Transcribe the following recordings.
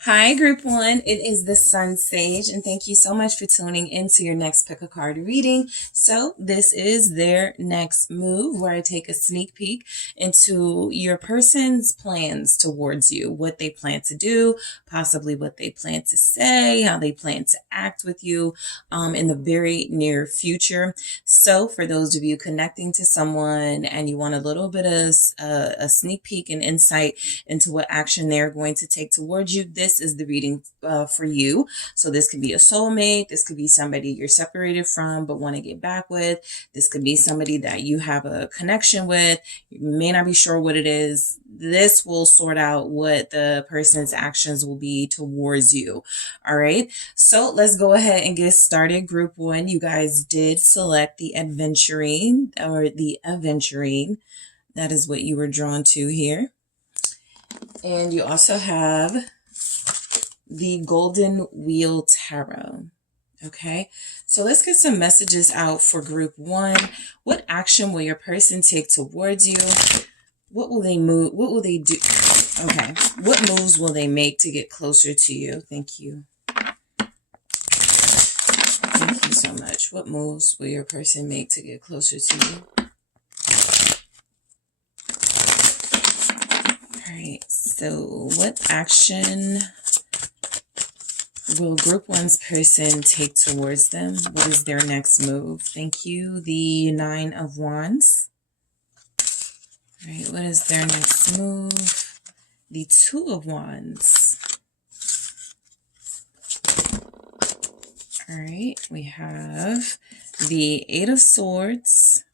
Hi, Group One. It is the Sun Sage, and thank you so much for tuning into your next pick a card reading. So, this is their next move where I take a sneak peek into your person's plans towards you, what they plan to do, possibly what they plan to say, how they plan to act with you in the very near future. So, for those of you connecting to someone and you want a little bit of a sneak peek and insight into what action they're going to take towards you, this is the reading for you. So this could be a soulmate. This could be somebody you're separated from but want to get back with. This could be somebody that you have a connection with. You may not be sure what it is. This will sort out what the person's actions will be towards you. All right. So let's go ahead and get started. Group One, you guys did select the adventuring or the aventurine. That is what you were drawn to here. And you also have the Golden Wheel Tarot. Okay, so let's get some messages out for Group One. What action will your person take towards you? What will they move? What will they do? Okay, what moves will they make to get closer to you? Thank you. Thank you so much. What moves will your person make to get closer to you? All right, so what action will Group One's person take towards them? What is their next move? Thank you. The Nine of Wands. All right, what is their next move? The Two of Wands. All right, we have the Eight of Swords,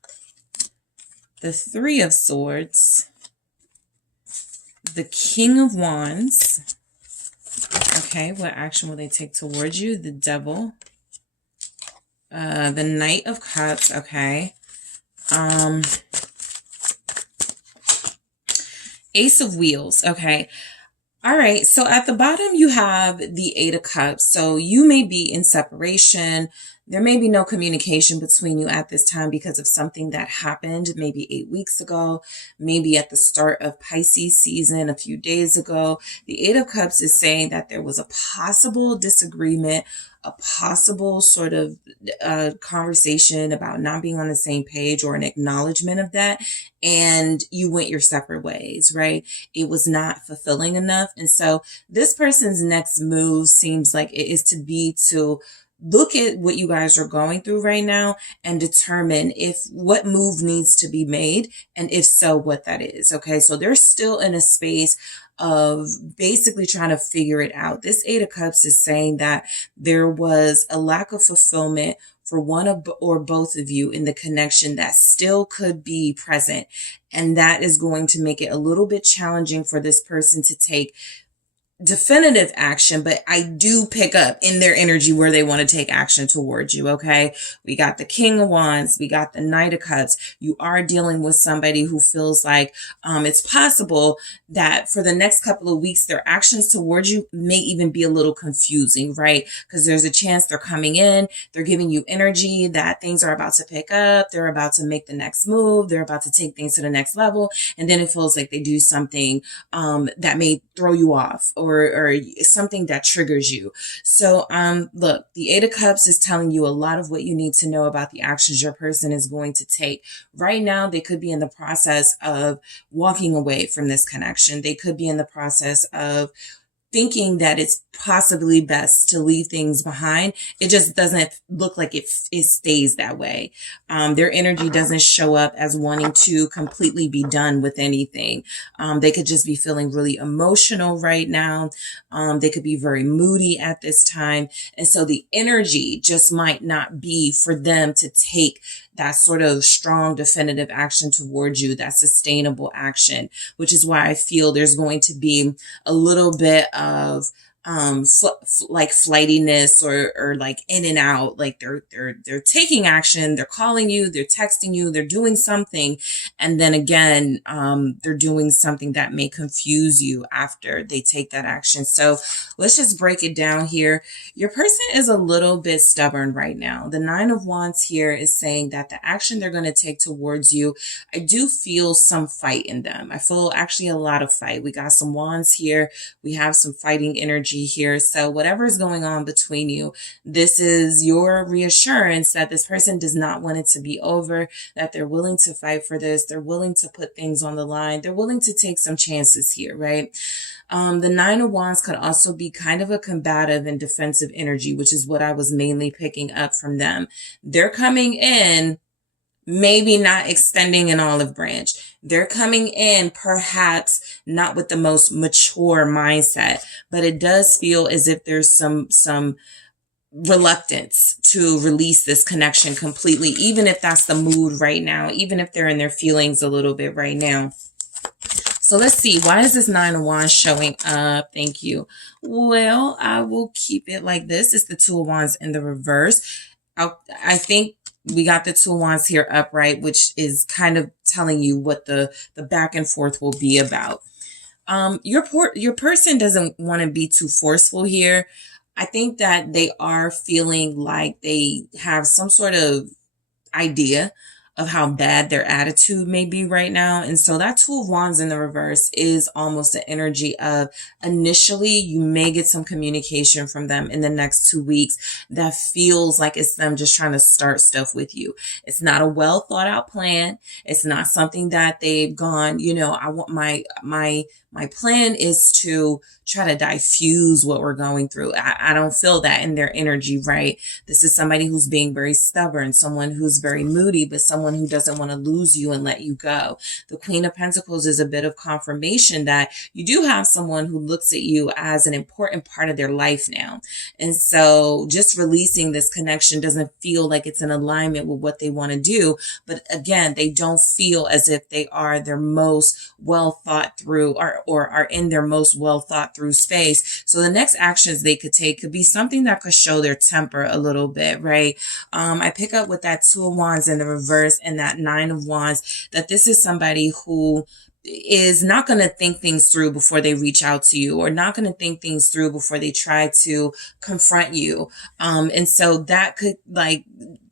the Three of Swords, the King of Wands. Okay, what action will they take towards you? The Devil. The Knight of Cups. Okay. Ace of Wheels. Okay. All right. So at the bottom, you have the Eight of Cups. So you may be in separation. There may be no communication between you at this time because of something that happened maybe 8 weeks ago, maybe at the start of Pisces season a few days ago. The Eight of Cups is saying that there was a possible disagreement, a possible sort of conversation about not being on the same page or an acknowledgement of that. And you went your separate ways, right? It was not fulfilling enough. And so this person's next move seems like it is to look at what you guys are going through right now and determine if what move needs to be made, and if so, what that is. Okay, so they're still in a space of basically trying to figure it out. This Eight of Cups is saying that there was a lack of fulfillment for one of or both of you in the connection that still could be present. And that is going to make it a little bit challenging for this person to take definitive action, but I do pick up in their energy where they want to take action towards you. Okay. We got the King of Wands. We got the Knight of Cups. You are dealing with somebody who feels like, it's possible that for the next couple of weeks, their actions towards you may even be a little confusing, right? Because there's a chance they're coming in, they're giving you energy that things are about to pick up. They're about to make the next move. They're about to take things to the next level. And then it feels like they do something, that may throw you off or something that triggers you. So, look, the Eight of Cups is telling you a lot of what you need to know about the actions your person is going to take. Right now, they could be in the process of walking away from this connection. They could be in the process of thinking that it's possibly best to leave things behind. It just doesn't look like it stays that way. Their energy doesn't show up as wanting to completely be done with anything. They could just be feeling really emotional right now. They could be very moody at this time. And so the energy just might not be for them to take that sort of strong, definitive action towards you, that sustainable action, which is why I feel there's going to be a little bit of like flightiness or like in and out, like they're taking action, they're calling you, they're texting you, they're doing something, and then again they're doing something that may confuse you after they take that action. So let's just break it down here. Your person is a little bit stubborn right now. The Nine of Wands here is saying that the action they're going to take towards you, I do feel some fight in them. I feel actually a lot of fight. We got some wands here. We have some fighting energy energy here. So whatever's going on between you, this is your reassurance that this person does not want it to be over, that they're willing to fight for this. They're willing to put things on the line. They're willing to take some chances here, right? The Nine of Wands could also be kind of a combative and defensive energy, which is what I was mainly picking up from them. They're coming in, maybe not extending an olive branch. They're coming in perhaps not with the most mature mindset, but it does feel as if there's some reluctance to release this connection completely, even if that's the mood right now, even if they're in their feelings a little bit right now. So let's see, why is this Nine of Wands showing up? Thank you. Well, I will keep it like this. It's the Two of Wands in the reverse. I think we got the Two of Wands here upright, which is kind of telling you what the back and forth will be about. Your person doesn't want to be too forceful here. I think that they are feeling like they have some sort of idea of how bad their attitude may be right now. And so that Two of Wands in the reverse is almost the energy of initially you may get some communication from them in the next 2 weeks that feels like it's them just trying to start stuff with you. It's not a well thought out plan. It's not something that they've gone, I want my plan is to try to diffuse what we're going through. I don't feel that in their energy, right? This is somebody who's being very stubborn, someone who's very moody, but someone who doesn't want to lose you and let you go. The Queen of Pentacles is a bit of confirmation that you do have someone who looks at you as an important part of their life now. And so just releasing this connection doesn't feel like it's in alignment with what they want to do. But again, they don't feel as if they are their most well thought through or are in their most well thought through space. So the next actions they could take could be something that could show their temper a little bit, right? I pick up with that Two of Wands in the reverse and that Nine of Wands that this is somebody who is not going to think things through before they reach out to you, or not going to think things through before they try to confront you. And so that could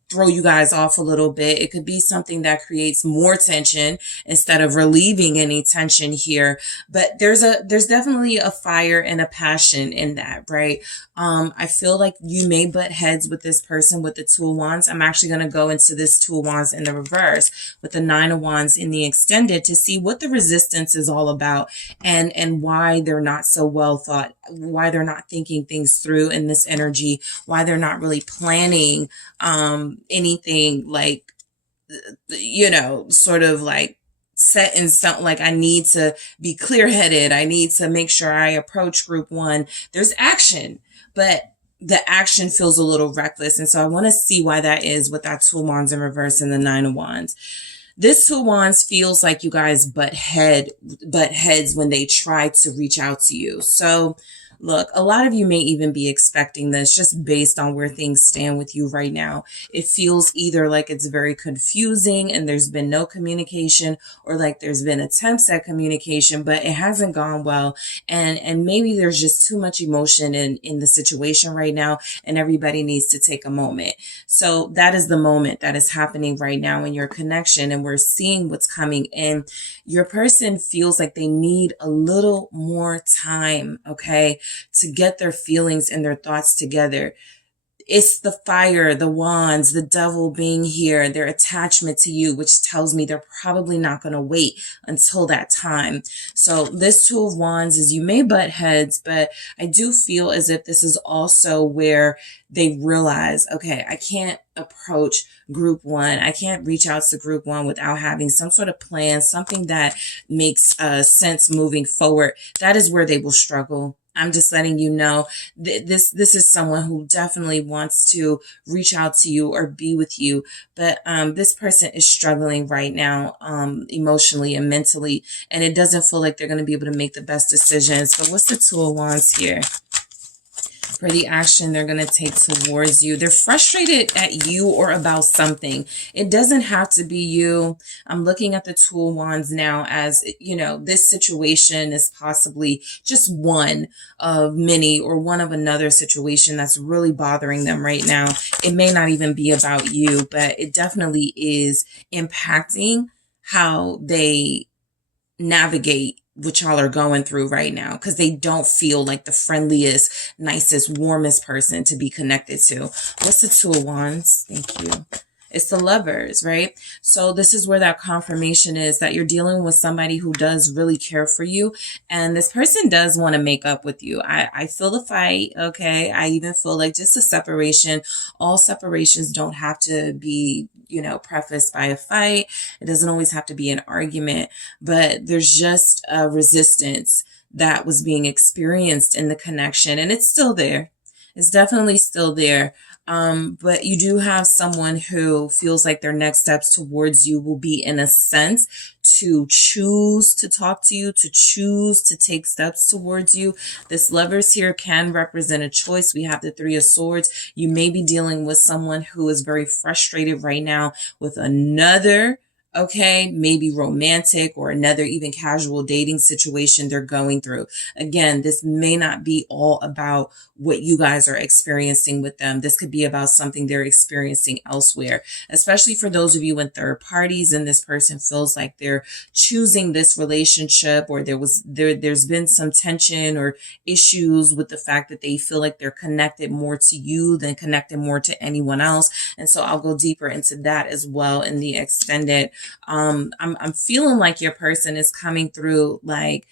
throw you guys off a little bit. It could be something that creates more tension instead of relieving any tension here. But there's definitely a fire and a passion in that, right? I feel like you may butt heads with this person with the Two of Wands. I'm actually going to go into this Two of Wands in the reverse with the Nine of Wands in the extended to see what the resistance is all about and why they're not so well thought, why they're not thinking things through in this energy, why they're not really planning anything sort of like set in something like I need to be clear headed. I need to make sure I approach group one. There's action, but the action feels a little reckless. And so I want to see why that is with that Two of Wands in reverse and the Nine of Wands. This Two of Wands feels like you guys butt heads when they try to reach out to you. So look, a lot of you may even be expecting this just based on where things stand with you right now. It feels either like it's very confusing and there's been no communication, or like there's been attempts at communication, but it hasn't gone well. And maybe there's just too much emotion in the situation right now, and everybody needs to take a moment. So that is the moment that is happening right now in your connection, and we're seeing what's coming in. Your person feels like they need a little more time, okay, to get their feelings and their thoughts together. It's the fire, the wands, the devil being here, their attachment to you, which tells me they're probably not going to wait until that time. So this Two of Wands is you may butt heads, but I do feel as if this is also where they realize, okay, I can't approach group one. I can't reach out to group one without having some sort of plan, something that makes sense moving forward. That is where they will struggle. I'm just letting you know this is someone who definitely wants to reach out to you or be with you. But this person is struggling right now emotionally and mentally, and it doesn't feel like they're going to be able to make the best decisions. But what's the Two of Wands here for the action they're going to take towards you? They're frustrated at you or about something. It doesn't have to be you. I'm looking at the Two of Wands now as, this situation is possibly just one of many or one of another situation that's really bothering them right now. It may not even be about you, but it definitely is impacting how they navigate what y'all are going through right now, because they don't feel like the friendliest, nicest, warmest person to be connected to. What's the Two of Wands? Thank you. It's the Lovers, right? So this is where that confirmation is that you're dealing with somebody who does really care for you. And this person does want to make up with you. I feel the fight, okay? I even feel like just a separation. All separations don't have to be, prefaced by a fight. It doesn't always have to be an argument, but there's just a resistance that was being experienced in the connection. And it's still there. It's definitely still there. But you do have someone who feels like their next steps towards you will be, in a sense, to choose to talk to you, to choose to take steps towards you. This Lovers here can represent a choice. We have the Three of Swords. You may be dealing with someone who is very frustrated right now with another, okay, maybe romantic or another even casual dating situation they're going through. Again, this may not be all about what you guys are experiencing with them. This could be about something they're experiencing elsewhere, especially for those of you in third parties and this person feels like they're choosing this relationship, or there's been some tension or issues with the fact that they feel like they're connected more to you than connected more to anyone else. And so I'll go deeper into that as well in the extended. I'm feeling like your person is coming through like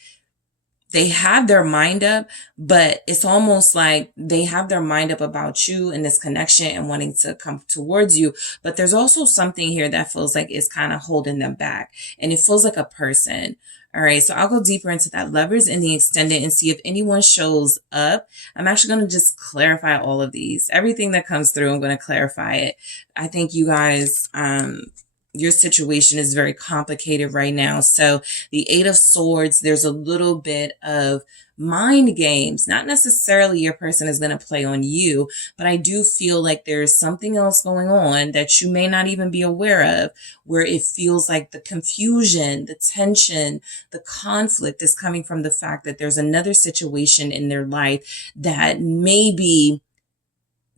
they have their mind up, but it's almost like they have their mind up about you and this connection and wanting to come towards you. But there's also something here that feels like it's kind of holding them back, and it feels like a person. All right, so I'll go deeper into that Lovers in the extended and see if anyone shows up. I'm actually going to just clarify all of these. Everything that comes through, I'm going to clarify it. I think you guys, your situation is very complicated right now. So the Eight of Swords, there's a little bit of mind games. Not necessarily your person is going to play on you, but I do feel like there's something else going on that you may not even be aware of, where it feels like the confusion, the tension, the conflict is coming from the fact that there's another situation in their life that maybe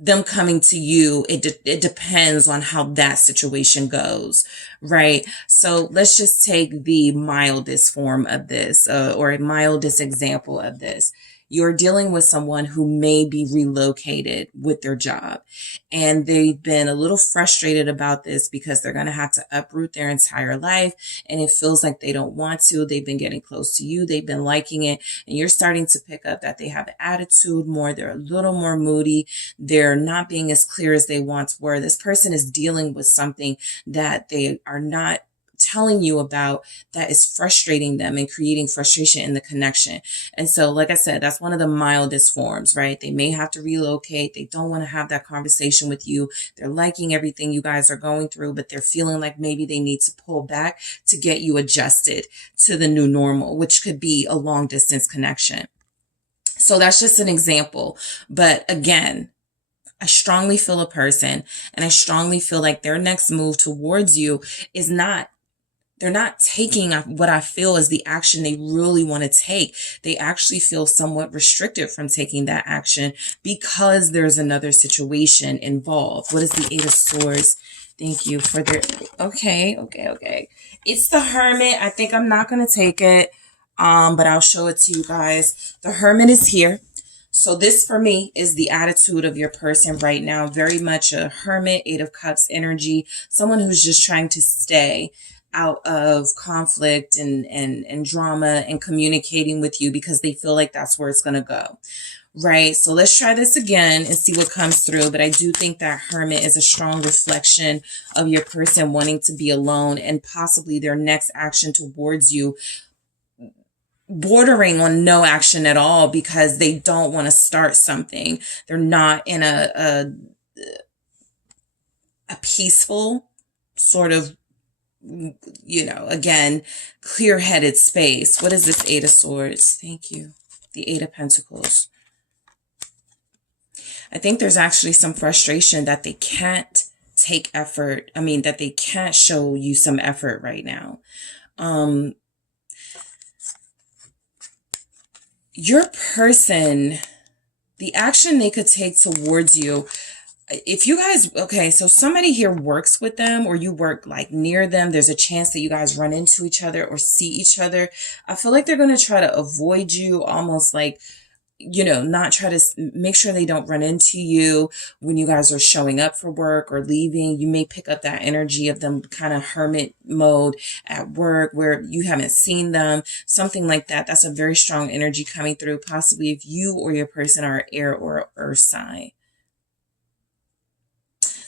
them coming to you, it depends on how that situation goes, right? So let's just take the mildest form of this, or a mildest example of this. You're dealing with someone who may be relocated with their job, and they've been a little frustrated about this because they're going to have to uproot their entire life, and it feels like they don't want to. They've been getting close to you. They've been liking it, and you're starting to pick up that they have an attitude more. They're a little more moody. They're not being as clear as they once were. This person is dealing with something that they are not telling you about that is frustrating them and creating frustration in the connection. And so, like I said, that's one of the mildest forms, right? They may have to relocate. They don't want to have that conversation with you. They're liking everything you guys are going through, but they're feeling like maybe they need to pull back to get you adjusted to the new normal, which could be a long distance connection. So that's just an example. But again, I strongly feel a person, and I strongly feel like their next move towards you is they're not taking what I feel is the action they really want to take. They actually feel somewhat restricted from taking that action because there's another situation involved. What is the Eight of Swords? Thank you for their, okay. It's the Hermit. I think I'm not going to take it, but I'll show it to you guys. The Hermit is here. So this for me is the attitude of your person right now. Very much a Hermit, Eight of Cups energy. Someone who's just trying to stay out of conflict and drama and communicating with you because they feel like that's where it's going to go. Right. So let's try this again and see what comes through. But I do think that Hermit is a strong reflection of your person wanting to be alone and possibly their next action towards you bordering on no action at all because they don't want to start something. They're not in a peaceful sort of, again, clear-headed space. What is this Eight of Swords? Thank you. The Eight of Pentacles. I think there's actually some frustration that they can't take effort. I mean, that they can't show you some effort right now. Your person, the action they could take towards you, if you guys, okay, so somebody here works with them or you work like near them, there's a chance that you guys run into each other or see each other. I feel like they're going to try to avoid you, almost like, not try to make sure they don't run into you when you guys are showing up for work or leaving. You may pick up that energy of them kind of hermit mode at work where you haven't seen them, something like that. That's a very strong energy coming through, possibly if you or your person are air or earth sign.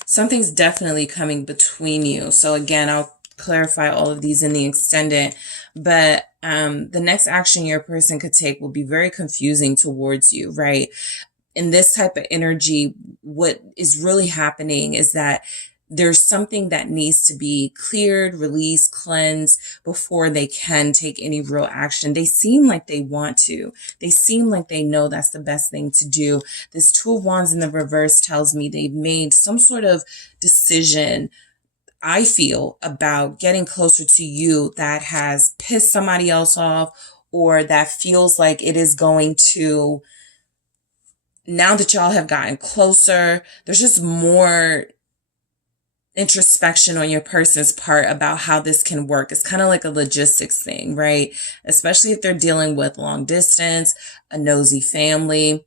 Something's definitely coming between you. So again, I'll clarify all of these in the extended, but the next action your person could take will be very confusing towards you, right? In this type of energy, what is really happening is that there's something that needs to be cleared, released, cleansed before they can take any real action. They seem like they want to. They seem like they know that's the best thing to do. This Two of Wands in the reverse tells me they've made some sort of decision, I feel, about getting closer to you that has pissed somebody else off, or that feels like it is going to, now that y'all have gotten closer, there's just more introspection on your person's part about how this can work. It's kind of like a logistics thing, right? Especially if they're dealing with long distance, a nosy family,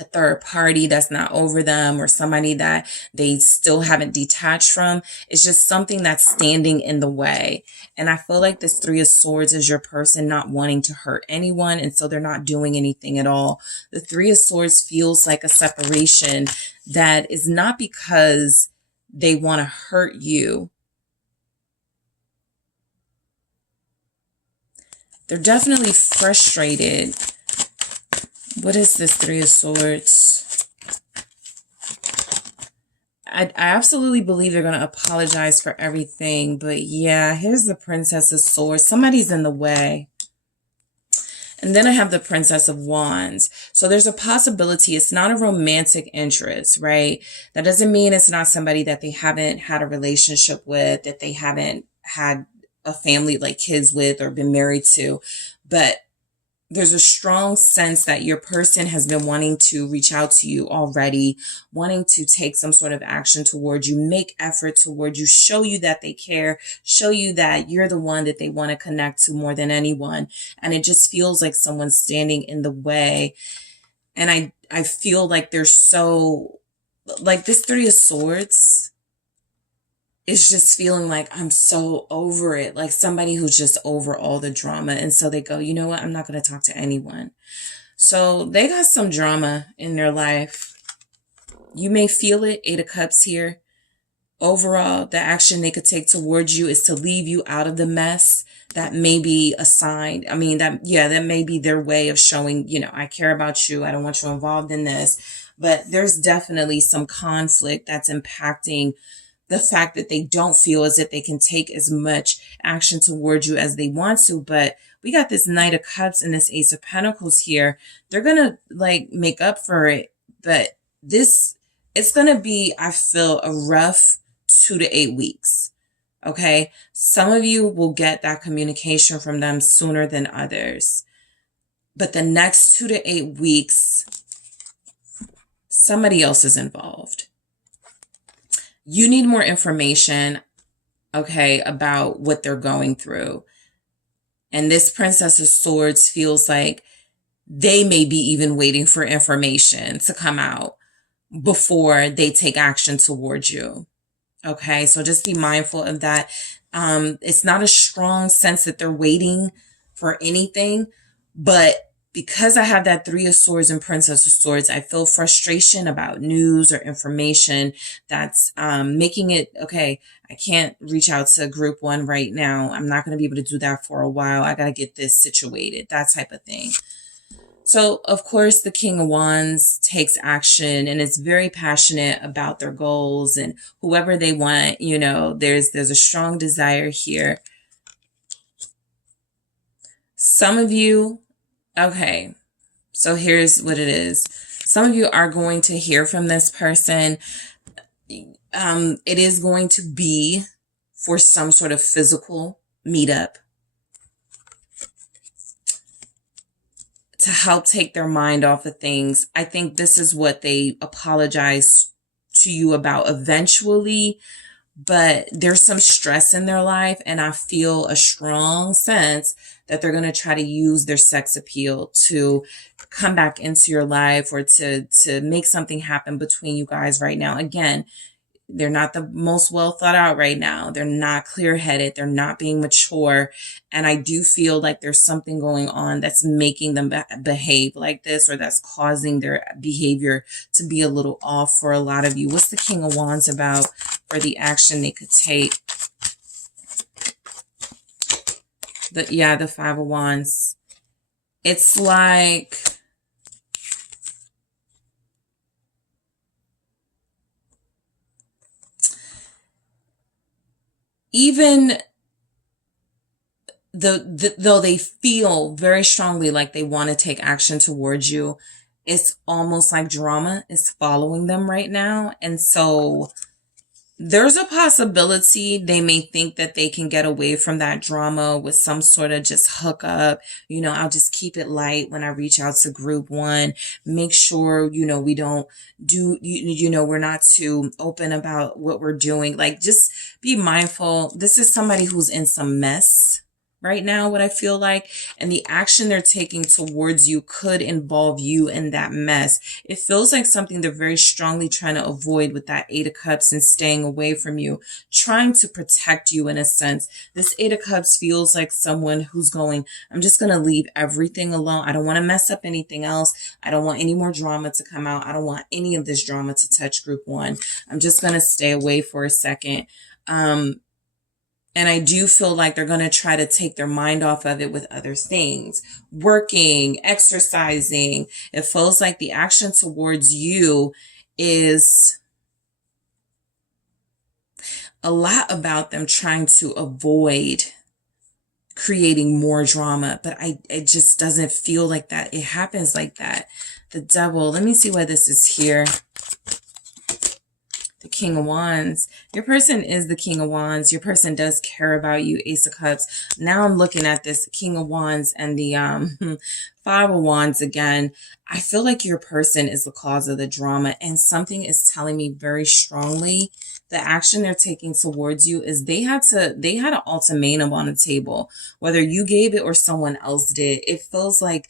a third party that's not over them, or somebody that they still haven't detached from. It's just something that's standing in the way. And I feel like this Three of Swords is your person not wanting to hurt anyone, and so they're not doing anything at all. The Three of Swords feels like a separation that is not because they want to hurt you. They're definitely frustrated. What is this Three of Swords? I absolutely believe they're going to apologize for everything. But yeah, here's the Princess of Swords. Somebody's in the way. And then I have the Princess of Wands. So there's a possibility it's not a romantic interest, right? That doesn't mean it's not somebody that they haven't had a relationship with, that they haven't had a family like kids with or been married to. But there's a strong sense that your person has been wanting to reach out to you already, wanting to take some sort of action towards you, make effort towards you, show you that they care, show you that you're the one that they want to connect to more than anyone. And it just feels like someone's standing in the way. And I feel like they're so, like this Three of Swords, it's just feeling like I'm so over it, like somebody who's just over all the drama. And so they go, you know what? I'm not going to talk to anyone. So they got some drama in their life. You may feel it, Eight of Cups here. Overall, the action they could take towards you is to leave you out of the mess. That may be a sign. I mean, that may be their way of showing, I care about you. I don't want you involved in this. But there's definitely some conflict that's impacting the fact that they don't feel as if they can take as much action towards you as they want to. But we got this Knight of Cups and this Ace of Pentacles here. They're going to make up for it. But it's going to be, I feel, a rough 2 to 8 weeks. Okay. Some of you will get that communication from them sooner than others. But the next 2 to 8 weeks, somebody else is involved. You need more information, okay, about what they're going through. And this Princess of Swords feels like they may be even waiting for information to come out before they take action towards you. Okay, so just be mindful of that. It's not a strong sense that they're waiting for anything, but because I have that Three of Swords and Princess of Swords, I feel frustration about news or information that's making it, okay, I can't reach out to group one right now. I'm not going to be able to do that for a while. I got to get this situated, that type of thing. So, of course, the King of Wands takes action and is very passionate about their goals and whoever they want. There's a strong desire here. Some of you, okay, so here's what it is. Some of you are going to hear from this person. It is going to be for some sort of physical meetup to help take their mind off of things. I think this is what they apologize to you about eventually, but there's some stress in their life, and I feel a strong sense that they're going to try to use their sex appeal to come back into your life, or to make something happen between you guys right now. Again, they're not the most well thought out right now. They're not clear headed. They're not being mature. And I do feel like there's something going on that's making them behave like this, or that's causing their behavior to be a little off for a lot of you. What's the King of Wands about for the action they could take? The Five of Wands. It's like, even though they feel very strongly like they want to take action towards you, it's almost like drama is following them right now. And so there's a possibility they may think that they can get away from that drama with some sort of just hookup. I'll just keep it light when I reach out to group one. Make sure, we don't do, we're not too open about what we're doing. Like, just be mindful. This is somebody who's in some mess right now, what I feel like, and the action they're taking towards you could involve you in that mess. It feels like something they're very strongly trying to avoid with that Eight of Cups and staying away from you, trying to protect you in a sense. This Eight of Cups feels like someone who's going, I'm just going to leave everything alone. I don't want to mess up anything else. I don't want any more drama to come out. I don't want any of this drama to touch group one. I'm just going to stay away for a second. And I do feel like they're going to try to take their mind off of it with other things, working, exercising. It feels like the action towards you is a lot about them trying to avoid creating more drama. But it just doesn't feel like that. It happens like that. The Devil. Let me see why this is here. The King of Wands. Your person is the King of Wands. Your person does care about you. Ace of Cups. Now I'm looking at this King of Wands and the Five of Wands again. I feel like your person is the cause of the drama, and something is telling me very strongly the action they're taking towards you is they had an ultimatum on the table, whether you gave it or someone else did. It feels like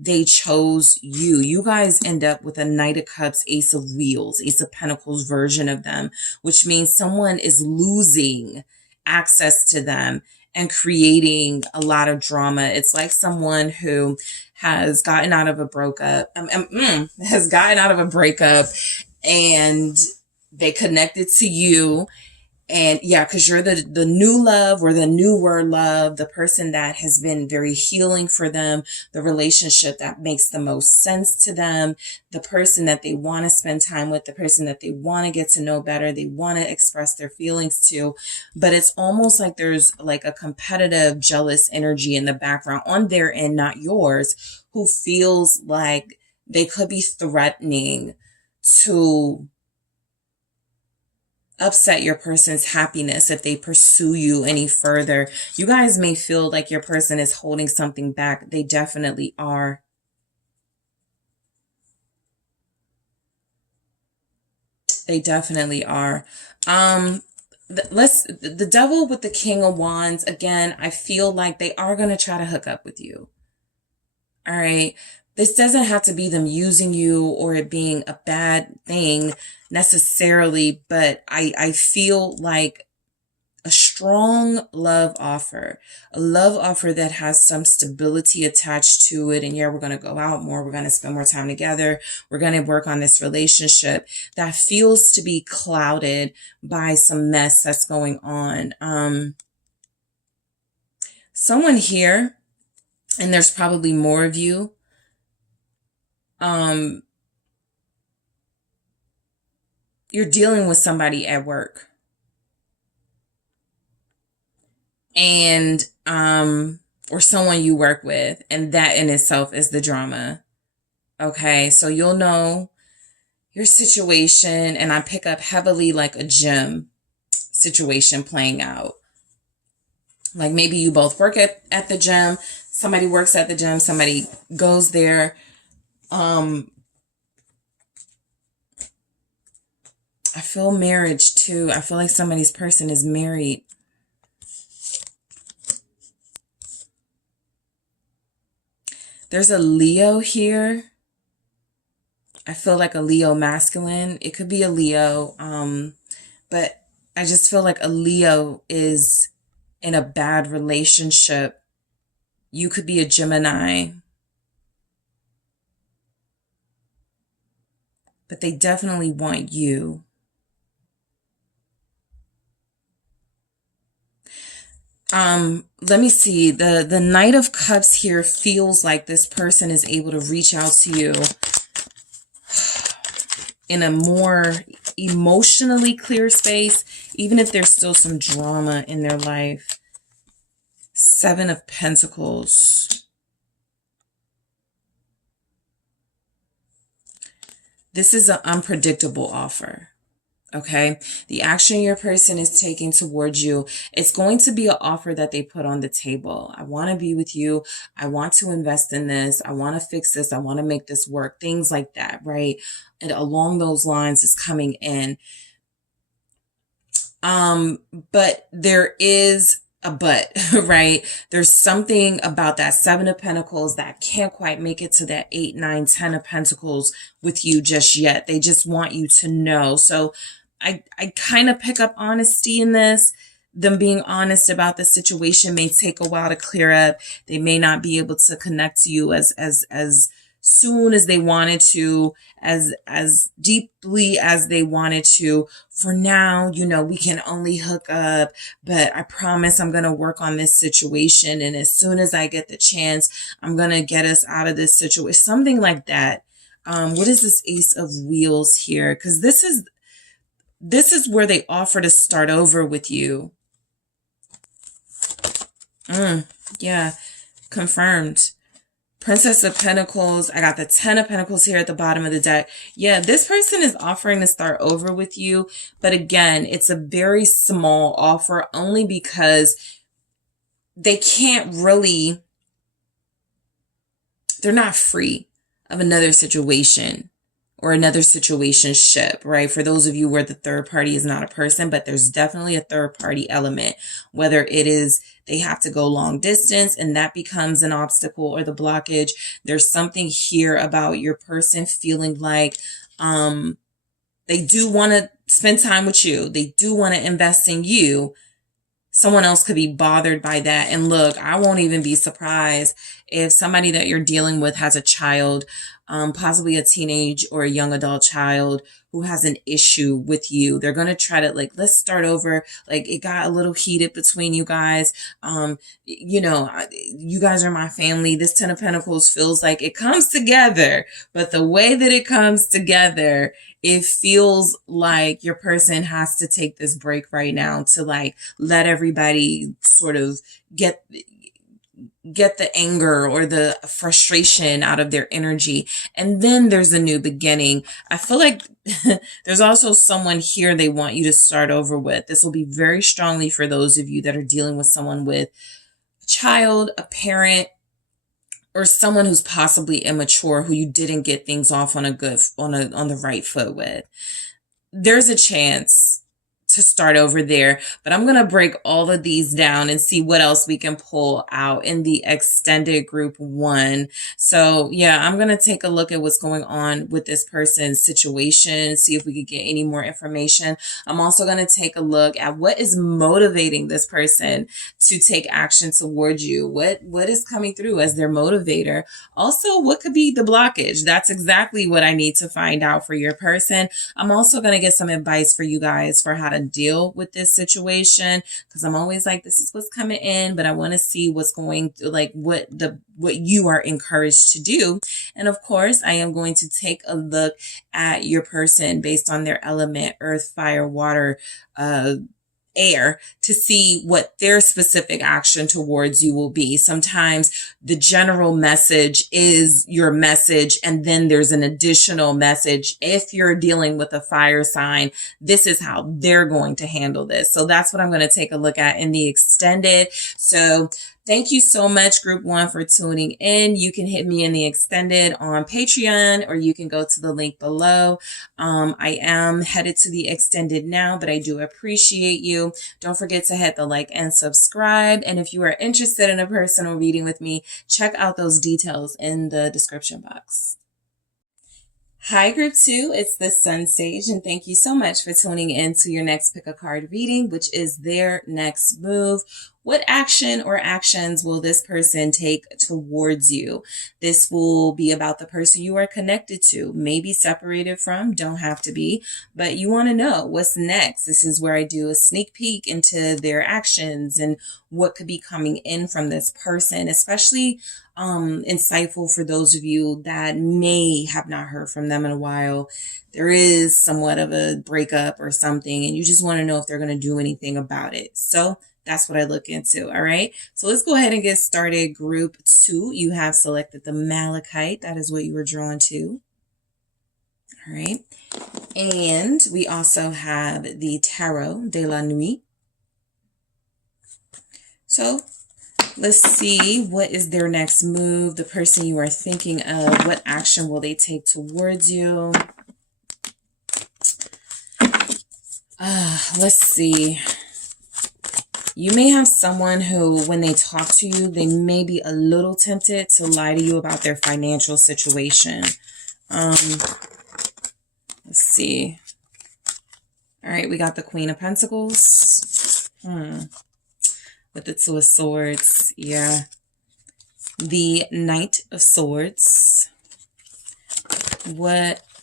they chose you. You guys end up with a Knight of Cups, Ace of Wheels, Ace of Pentacles version of them, which means someone is losing access to them and creating a lot of drama. It's like someone who has gotten out of a breakup, and they connected to you. And yeah, because you're the new love, or the newer love, the person that has been very healing for them, the relationship that makes the most sense to them, the person that they want to spend time with, the person that they want to get to know better, they want to express their feelings to. But it's almost like there's like a competitive, jealous energy in the background on their end, not yours, who feels like they could be threatening to upset your person's happiness if they pursue you any further. You guys may feel like your person is holding something back. They definitely are. They definitely are. The Devil with the King of Wands, again, I feel like they are going to try to hook up with you. All right. This doesn't have to be them using you or it being a bad thing necessarily, but I feel like a strong love offer, a love offer that has some stability attached to it. And yeah, we're going to go out more. We're going to spend more time together. We're going to work on this relationship that feels to be clouded by some mess that's going on. Someone here, and there's probably more of you, you're dealing with somebody at work, and or someone you work with, and that in itself is the drama. Okay, so you'll know your situation, and I pick up heavily like a gym situation playing out. Like maybe you both work at the gym, somebody works at the gym, somebody goes there. I feel marriage too. I feel like somebody's person is married. There's a Leo here. I feel like a Leo masculine. It could be a Leo, but I just feel like a Leo is in a bad relationship. You could be a Gemini, but they definitely want you. Let me see. The Knight of Cups here feels like this person is able to reach out to you in a more emotionally clear space, even if there's still some drama in their life. Seven of Pentacles. This is an unpredictable offer. Okay, the action your person is taking towards you, it's going to be an offer that they put on the table. I want to be with you. I want to invest in this. I want to fix this. I want to make this work. Things like that, right? And along those lines is coming in. But there is a but, right? There's something about that Seven of Pentacles that can't quite make it to that 8, 9, 10 of Pentacles with you just yet. They just want you to know. So I kind of pick up honesty in this. Them being honest about the situation may take a while to clear up. They may not be able to connect to you as soon as they wanted to, as deeply as they wanted to. For now, you know, we can only hook up, but I promise I'm going to work on this situation. And as soon as I get the chance, I'm going to get us out of this situation. Something like that. What is this Ace of Wheels here? Because this is where they offer to start over with you. Yeah, confirmed. Princess of Pentacles. I got the 10 of Pentacles here at the bottom of the deck. Yeah, this person is offering to start over with you. But again, it's a very small offer only because they can't really, they're not free of another situation or another situationship, right? For those of you where the third party is not a person, but there's definitely a third party element, whether it is they have to go long distance and that becomes an obstacle or the blockage. There's something here about your person feeling like they do want to spend time with you. They do want to invest in you. Someone else could be bothered by that. And look, I won't even be surprised if somebody that you're dealing with has a child, possibly a teenage or a young adult child who has an issue with you. They're going to try to let's start over. Like it got a little heated between you guys. You know, you guys are my family. This 10 of Pentacles feels like it comes together, but the way that it comes together, it feels like your person has to take this break right now to let everybody sort of get the anger or the frustration out of their energy. And then there's a new beginning. I feel like there's also someone here they want you to start over with. This will be very strongly for those of you that are dealing with someone with a child, a parent, or someone who's possibly immature who you didn't get things off on the right foot with. There's a chance to start over there, but I'm going to break all of these down and see what else we can pull out in the extended group 1. So yeah, I'm going to take a look at what's going on with this person's situation, see if we could get any more information. I'm also going to take a look at what is motivating this person to take action towards you. What is coming through as their motivator? Also, what could be the blockage? That's exactly what I need to find out for your person. I'm also going to get some advice for you guys for how to deal with this situation, because I'm always like, this is what's coming in, but I want to see what's going to, what you are encouraged to do. And of course, I am going to take a look at your person based on their element, earth, fire, water, air, to see what their specific action towards you will be. Sometimes the general message is your message, and then there's an additional message. If you're dealing with a fire sign, this is how they're going to handle this. So that's what I'm going to take a look at in the extended. So Thank you so much, Group 1, for tuning in. You can hit me in the extended on Patreon, or you can go to the link below. I am headed to the extended now, but I do appreciate you. Don't forget to hit the like and subscribe. And if you are interested in a personal reading with me, check out those details in the description box. Hi, Group 2, it's the SunSage, and thank you so much for tuning in to your next pick a card reading, which is their next move. What action or actions will this person take towards you? This will be about the person you are connected to, maybe separated from, don't have to be, but you want to know what's next. This is where I do a sneak peek into their actions and what could be coming in from this person, especially insightful for those of you that may have not heard from them in a while. There is somewhat of a breakup or something, and you just want to know if they're going to do anything about it. So that's what I look into. All right. So let's go ahead and get started. Group 2, you have selected the Malachite. That is what you were drawn to. All right. And we also have the Tarot de la Nuit. So let's see, what is their next move? The person you are thinking of, what action will they take towards you? Let's see. You may have someone who, when they talk to you, they may be a little tempted to lie to you about their financial situation. Let's see. All right, we got the Queen of Pentacles. With the Two of Swords, yeah. The Knight of Swords.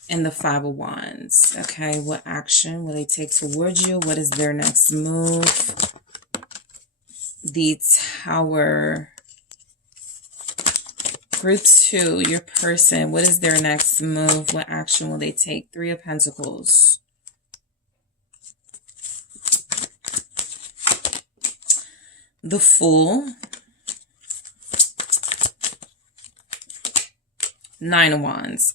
And the Five of Wands. Okay, what action will they take towards you? What is their next move? The Tower. Group 2, your person. What is their next move? What action will they take? Three of Pentacles. The Fool. Nine of Wands.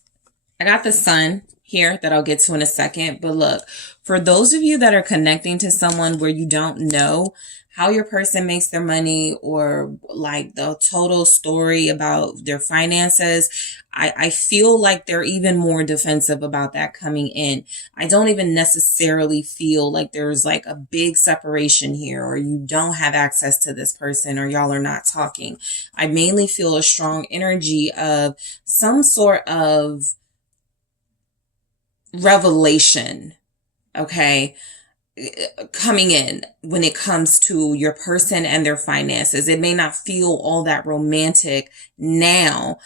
I got the Sun here that I'll get to in a second. But look, for those of you that are connecting to someone where you don't know how your person makes their money, or like the total story about their finances, I feel like they're even more defensive about that coming in. I don't even necessarily feel like there's like a big separation here, or you don't have access to this person, or y'all are not talking. I mainly feel a strong energy of some sort of revelation, okay, coming in when it comes to your person and their finances. It may not feel all that romantic now,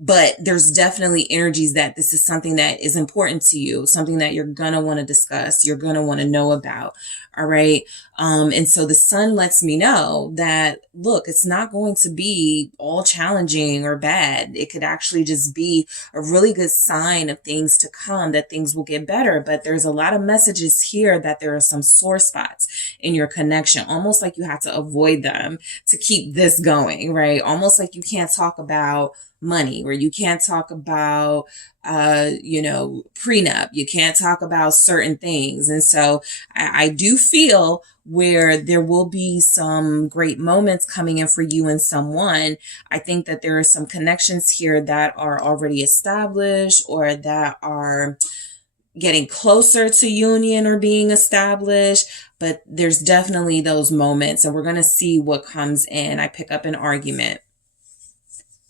but there's definitely energies that this is something that is important to you, something that you're going to want to discuss, you're going to want to know about. All right. And so the Sun lets me know that, look, it's not going to be all challenging or bad. It could actually just be a really good sign of things to come, that things will get better. But there's a lot of messages here that there are some sore spots in your connection, almost like you have to avoid them to keep this going, right? Almost like you can't talk about money, or you can't talk about, prenup. You can't talk about certain things. And so I do feel where there will be some great moments coming in for you and someone. I think that there are some connections here that are already established, or that are getting closer to union or being established, but there's definitely those moments, and we're going to see what comes in. I pick up an argument.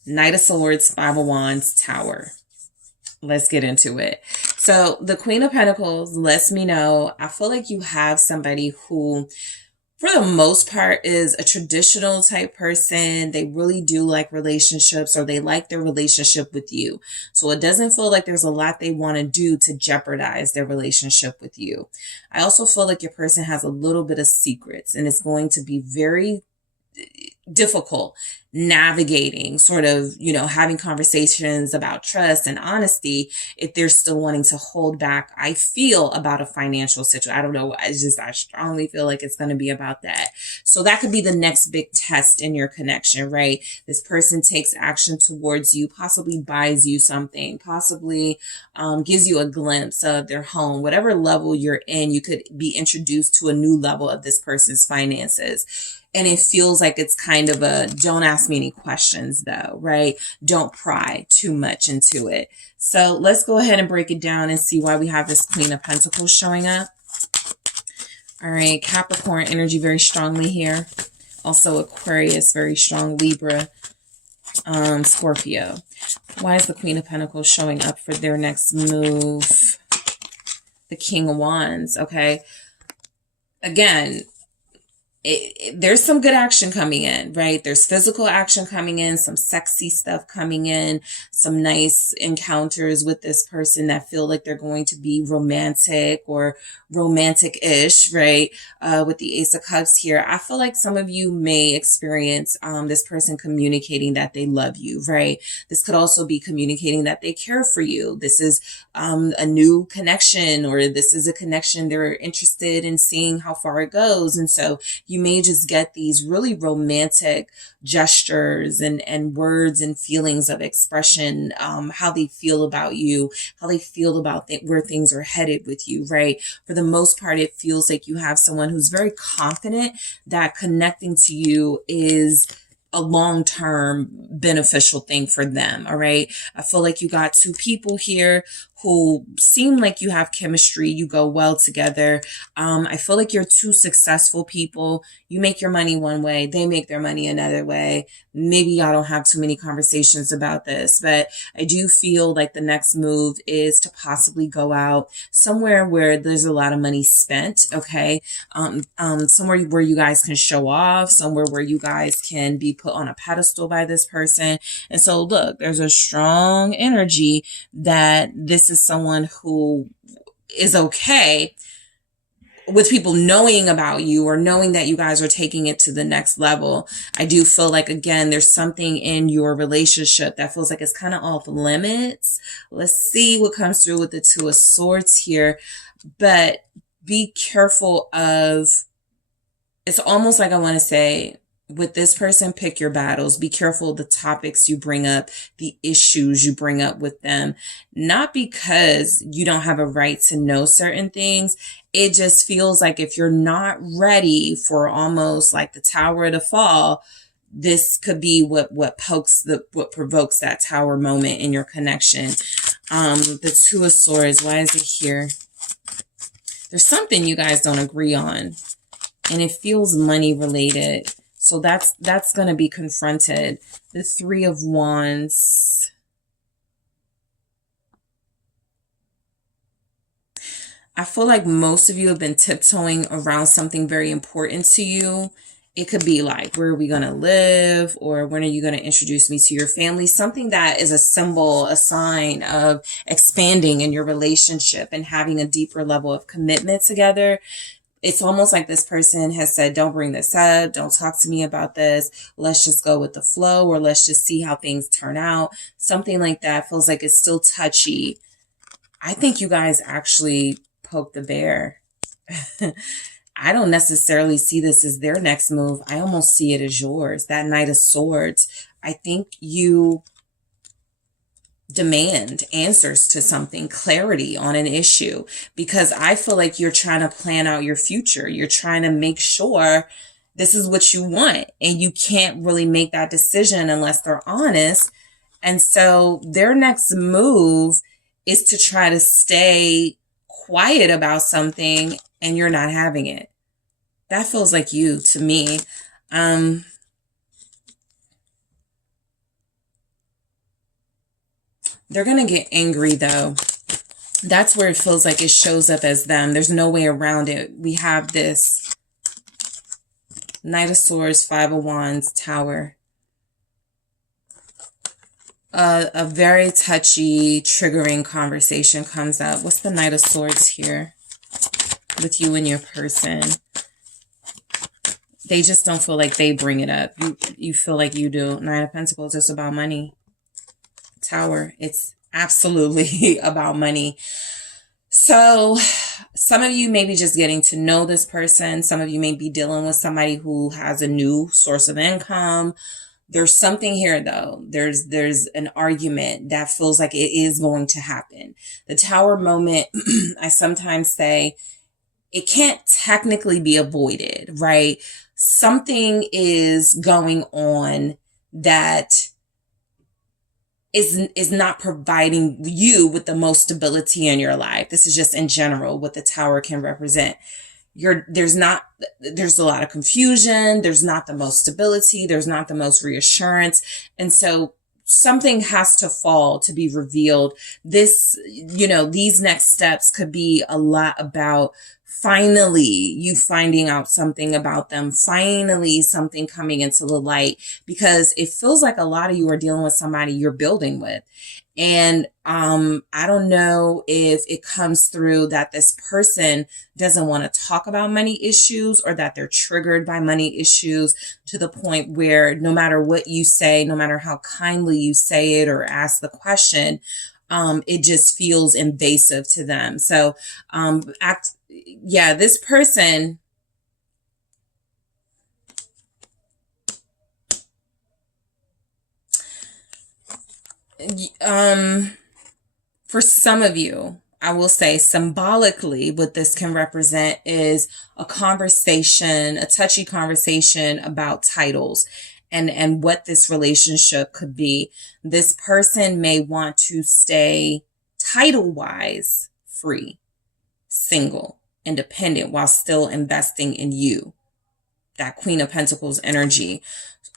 Knight of Swords, Five of Wands, Tower. Let's get into it. So the Queen of Pentacles lets me know, I feel like you have somebody who, for the most part, is a traditional type person. They really do like relationships, or they like their relationship with you. So it doesn't feel like there's a lot they want to do to jeopardize their relationship with you. I also feel like your person has a little bit of secrets, and it's going to be very difficult navigating, sort of, having conversations about trust and honesty if they're still wanting to hold back, I feel, about a financial situation. I don't know. I strongly feel like it's going to be about that. So that could be the next big test in your connection, right? This person takes action towards you, possibly buys you something, possibly gives you a glimpse of their home. Whatever level you're in, you could be introduced to a new level of this person's finances. And it feels like it's kind of a, don't ask me any questions though, right? Don't pry too much into it. So let's go ahead and break it down and see why we have this Queen of Pentacles showing up. All right, Capricorn energy very strongly here. Also Aquarius, very strong. Libra, Scorpio. Why is the Queen of Pentacles showing up for their next move? The King of Wands, okay? Again, there's some good action coming in, right? There's physical action coming in, some sexy stuff coming in, some nice encounters with this person that feel like they're going to be romantic or romantic-ish, right? With the Ace of Cups here, I feel like some of you may experience this person communicating that they love you, right? This could also be communicating that they care for you. This is a new connection, or this is a connection they're interested in seeing how far it goes. And so you may just get these really romantic gestures and words and feelings of expression, how they feel about you, how they feel about where things are headed with you, right? For the most part, it feels like you have someone who's very confident that connecting to you is a long-term beneficial thing for them. All right. I feel like you got two people here who seem like you have chemistry. You go well together. I feel like you're two successful people. You make your money one way. They make their money another way. Maybe y'all don't have too many conversations about this, but I do feel like the next move is to possibly go out somewhere where there's a lot of money spent. Okay. Somewhere where you guys can show off, somewhere where you guys can be put on a pedestal by this person. And so look, there's a strong energy that this is someone who is okay with people knowing about you or knowing that you guys are taking it to the next level. I do feel like, again, there's something in your relationship that feels like it's kind of off limits. Let's see what comes through with the Two of Swords here. But be careful of, it's almost like I want to say, with this person, pick your battles. Be careful of the topics you bring up, the issues you bring up with them. Not because you don't have a right to know certain things. It just feels like if you're not ready for almost like the tower to fall, this could be what provokes that tower moment in your connection. The Two of Swords, why is it here? There's something you guys don't agree on, and it feels money related. So that's going to be confronted. The Three of Wands. I feel like most of you have been tiptoeing around something very important to you. It could be like, where are we going to live? Or when are you going to introduce me to your family? Something that is a symbol, a sign of expanding in your relationship and having a deeper level of commitment together. It's almost like this person has said, don't bring this up. Don't talk to me about this. Let's just go with the flow, or let's just see how things turn out. Something like that feels like it's still touchy. I think you guys actually poked the bear. I don't necessarily see this as their next move. I almost see it as yours. That Knight of Swords. I think you demand answers to something, clarity on an issue, because I feel like you're trying to plan out your future. You're trying to make sure this is what you want, and you can't really make that decision unless they're honest. And so their next move is to try to stay quiet about something, and you're not having it. That feels like you to me. They're going to get angry though. That's where it feels like it shows up as them. There's no way around it. We have this Knight of Swords, Five of Wands, Tower. A very touchy, triggering conversation comes up. What's the Knight of Swords here with you and your person? They just don't feel like they bring it up. You feel like you do. Nine of Pentacles is about money. Tower, it's absolutely about money. So some of you may be just getting to know this person. Some of you may be dealing with somebody who has a new source of income. There's something here though. There's an argument that feels like it is going to happen. The Tower moment, I sometimes say, it can't technically be avoided, right? something is going on that is not providing you with the most stability in your life. This is just in general what the Tower can represent. There's a lot of confusion. There's not the most stability. There's not the most reassurance. And so something has to fall to be revealed. These next steps could be a lot about finally you finding out something about them, finally something coming into the light, because it feels like a lot of you are dealing with somebody you're building with. And I don't know if it comes through that this person doesn't want to talk about money issues, or that they're triggered by money issues to the point where no matter what you say, no matter how kindly you say it or ask the question, it just feels invasive to them. So this person, for some of you, I will say symbolically what this can represent is a conversation, a touchy conversation about titles and what this relationship could be. This person may want to stay title-wise free, single, independent, while still investing in you. That Queen of Pentacles energy.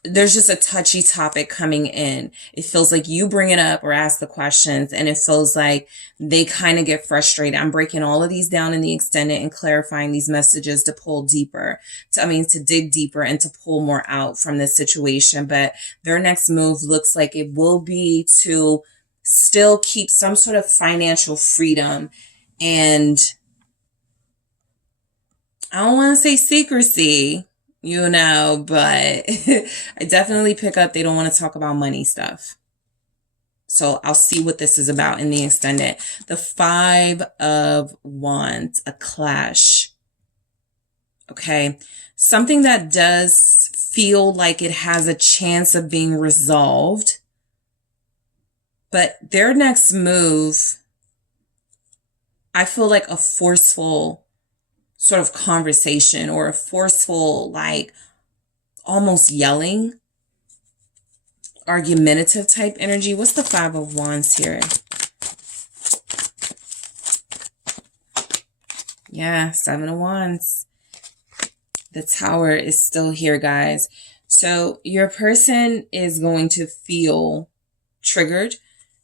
There's just a touchy topic coming in. It feels like you bring it up or ask the questions, and it feels like they kind of get frustrated. I'm breaking all of these down in the extended and clarifying these messages to pull deeper, to dig deeper and to pull more out from this situation. But their next move looks like it will be to still keep some sort of financial freedom, and I don't want to say secrecy, but I definitely pick up they don't want to talk about money stuff. So I'll see what this is about in the extended. The 5 of Wands, a clash. Okay. Something that does feel like it has a chance of being resolved, but their next move, I feel like a forceful sort of conversation, or a forceful, like almost yelling, argumentative type energy. What's the 5 of Wands here? Yeah, 7 of Wands. The Tower is still here, guys. So your person is going to feel triggered,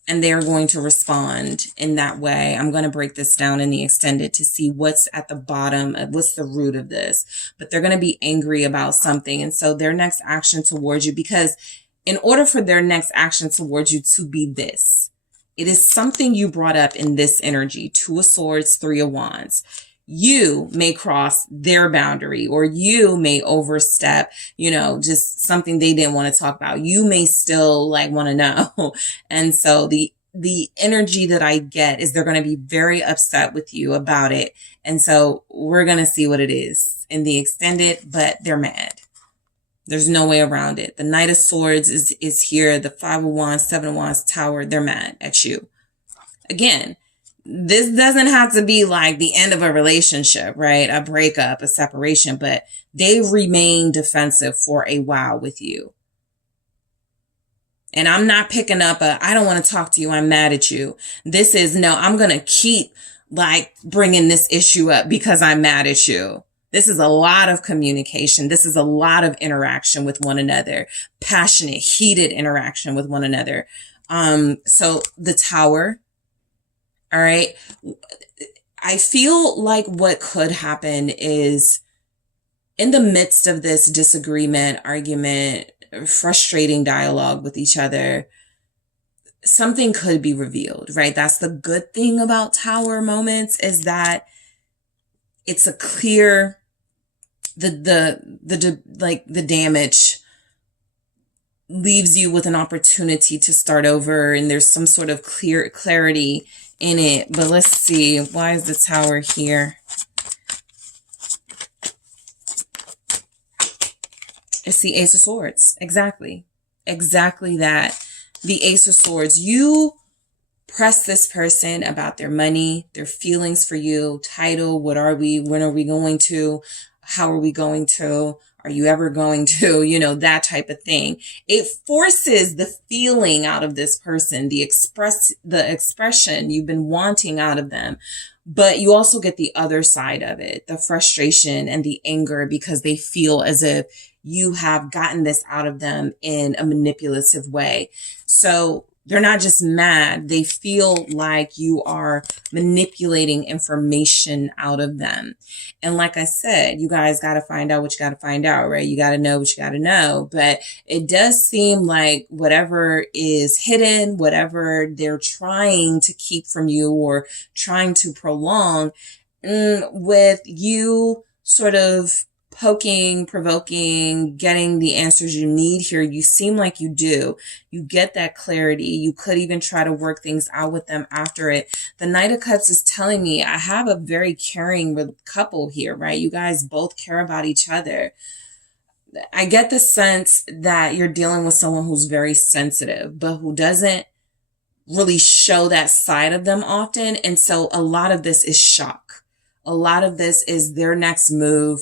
and they're going to respond in that way. I'm going to break this down in the extended to see what's at the bottom, what's the root of this. But they're going to be angry about something. And so their next action towards you, because in order for their next action towards you to be this, it is something you brought up in this energy. 2 of Swords, 3 of Wands. You may cross their boundary, or you may overstep, just something they didn't want to talk about. You may still want to know. And so the energy that I get is they're going to be very upset with you about it. And so we're going to see what it is in the extended, but they're mad. There's no way around it. The Knight of Swords is here. The 5 of Wands, 7 of Wands, Tower, they're mad at you. Again, this doesn't have to be like the end of a relationship, right? A breakup, a separation, but they remain defensive for a while with you. And I'm not picking up I don't want to talk to you, I'm mad at you. This is, no, I'm going to keep bringing this issue up because I'm mad at you. This is a lot of communication. This is a lot of interaction with one another, passionate, heated interaction with one another. So the Tower. All right. I feel like what could happen is, in the midst of this disagreement, argument, frustrating dialogue with each other, something could be revealed, right? That's the good thing about Tower moments, is that it's a clear, the damage leaves you with an opportunity to start over, and there's some sort of clarity in it. But let's see, why is the Tower here? It's the Ace of Swords. Exactly that. The Ace of Swords. You press this person about their money, their feelings for you, title, what are we, when are we going to, how are we going to, Are you ever going to, that type of thing. It forces the feeling out of this person, the expression you've been wanting out of them. But you also get the other side of it, the frustration and the anger, because they feel as if you have gotten this out of them in a manipulative way. So they're not just mad. They feel like you are manipulating information out of them. And like I said, you guys got to find out what you got to find out, right? You got to know what you got to know. But it does seem like whatever is hidden, whatever they're trying to keep from you or trying to prolong, with you sort of poking, provoking, getting the answers you need here, you seem like you do. You get that clarity. You could even try to work things out with them after it. The Knight of Cups is telling me I have a very caring couple here, right? You guys both care about each other. I get the sense that you're dealing with someone who's very sensitive, but who doesn't really show that side of them often. And so a lot of this is shock. A lot of this is their next move,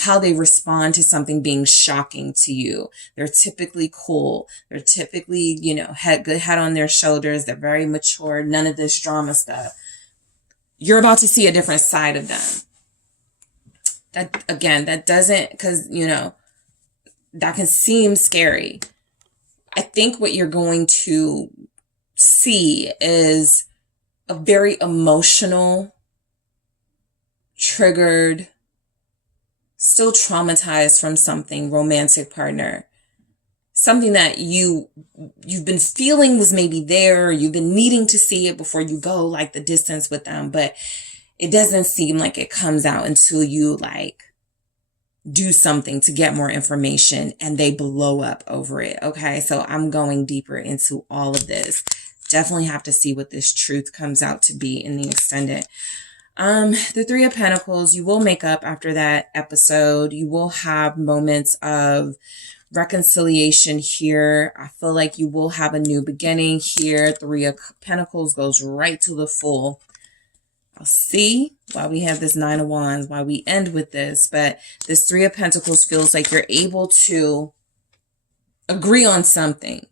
how they respond to something being shocking to you. They're typically cool. They're typically, good head on their shoulders. They're very mature. None of this drama stuff. You're about to see a different side of them. That doesn't, because, that can seem scary. I think what you're going to see is a very emotional, triggered, still traumatized from something romantic partner. Something that you've been feeling was maybe there, or you've been needing to see it before you go like the distance with them, but it doesn't seem like it comes out until you do something to get more information and they blow up over it. Okay, so I'm going deeper into all of this. Definitely have to see what this truth comes out to be in the extended. The Three of Pentacles, you will make up after that episode. You will have moments of reconciliation here. I feel like you will have a new beginning here. Three of Pentacles goes right to the full. I'll see why we have this Nine of Wands, why we end with this. But this Three of Pentacles feels like you're able to agree on something,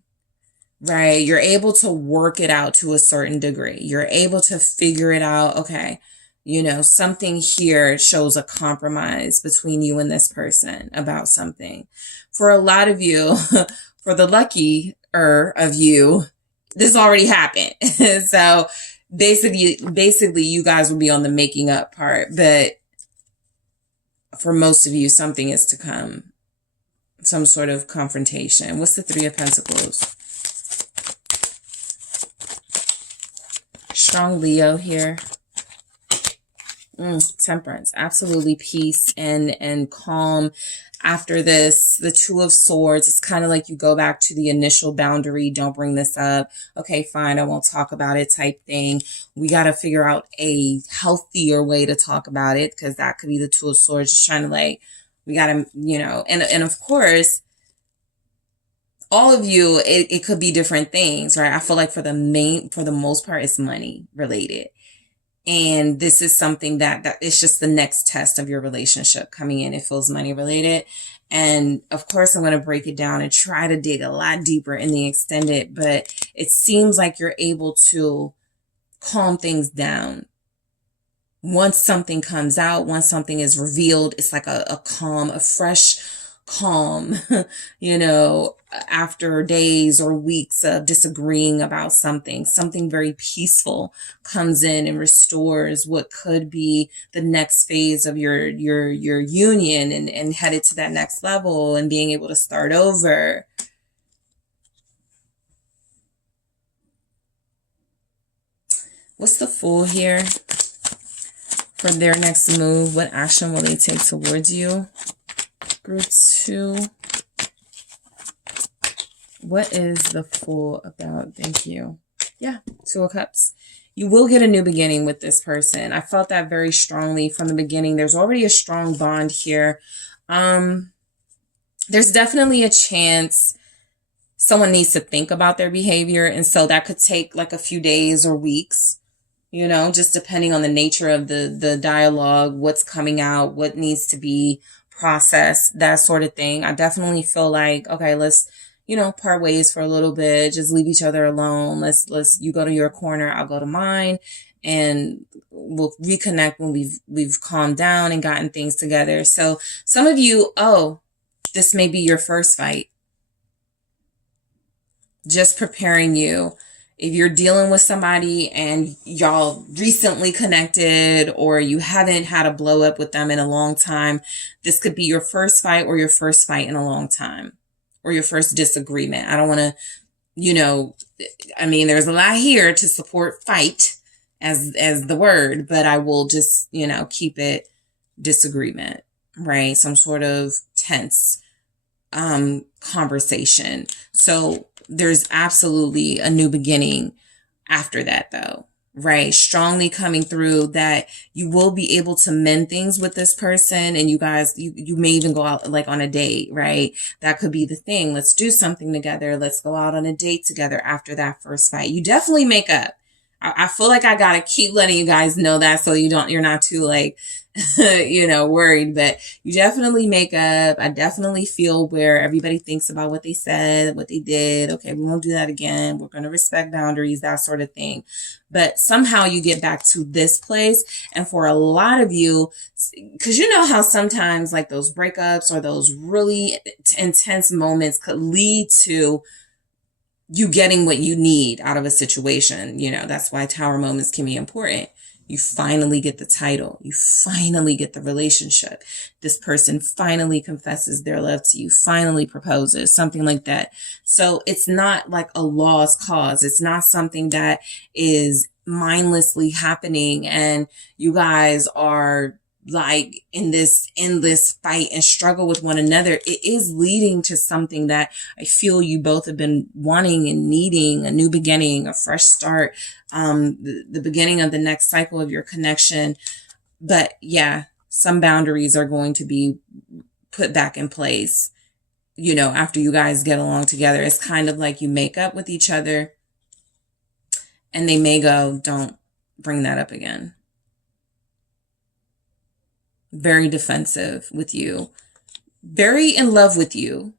right? You're able to work it out to a certain degree. You're able to figure it out. Okay. Something here shows a compromise between you and this person about something. For a lot of you, for the luckier of you, this already happened. So basically you guys will be on the making up part, but for most of you, something is to come. Some sort of confrontation. What's the Three of Pentacles? Strong Leo here. Temperance, absolutely peace and calm. After this, the Two of Swords, it's kind of like you go back to the initial boundary. Don't bring this up. Okay, fine. I won't talk about it type thing. We got to figure out a healthier way to talk about it, because that could be the Two of Swords, just trying to we got to, and of course, all of you, it could be different things, right? I feel like for the most part, it's money related. And this is something that it's just the next test of your relationship coming in. It feels money related. And of course, I'm going to break it down and try to dig a lot deeper in the extended, but it seems like you're able to calm things down. Once something comes out, once something is revealed, it's like a calm, a fresh calm, after days or weeks of disagreeing about something very peaceful comes in and restores what could be the next phase of your union and headed to that next level and being able to start over. What's the Fool here for their next move? What action will they take towards you? Group 2. What is the Fool about? Thank you. Yeah, Two of Cups. You will get a new beginning with this person. I felt that very strongly from the beginning. There's already a strong bond here. There's definitely a chance someone needs to think about their behavior. And so that could take a few days or weeks, just depending on the nature of the dialogue, what's coming out, what needs to be process, that sort of thing. I definitely feel like, okay, let's, part ways for a little bit, just leave each other alone. You go to your corner, I'll go to mine, and we'll reconnect when we've calmed down and gotten things together. So some of you, this may be your first fight. Just preparing you. If you're dealing with somebody and y'all recently connected, or you haven't had a blow up with them in a long time, this could be your first fight, or your first fight in a long time, or your first disagreement. I don't want to, there's a lot here to support fight as the word, but I will just, keep it disagreement, right? Some sort of tense conversation. So there's absolutely a new beginning after that, though, right? Strongly coming through that you will be able to mend things with this person, and you guys, you may even go out like on a date, right? That could be the thing. Let's do something together. Let's go out on a date together after that first fight. You definitely make up. I feel like I gotta keep letting you guys know that, so you're not too like, worried, but you definitely make up. I definitely feel where everybody thinks about what they said, what they did. Okay, we won't do that again. We're going to respect boundaries, that sort of thing. But somehow you get back to this place. And for a lot of you, because you know how sometimes like those breakups or those really intense moments could lead to you getting what you need out of a situation. That's why tower moments can be important. You finally get the title. You finally get the relationship. This person finally confesses their love to you, finally proposes, something like that. So it's not like a lost cause. It's not something that is mindlessly happening and you guys are like in this endless fight and struggle with one another. It is leading to something that I feel you both have been wanting and needing, a new beginning, a fresh start, the beginning of the next cycle of your connection. But yeah, some boundaries are going to be put back in place, after you guys get along together. It's kind of like you make up with each other and they may go, don't bring that up again. Very defensive with you, very in love with you.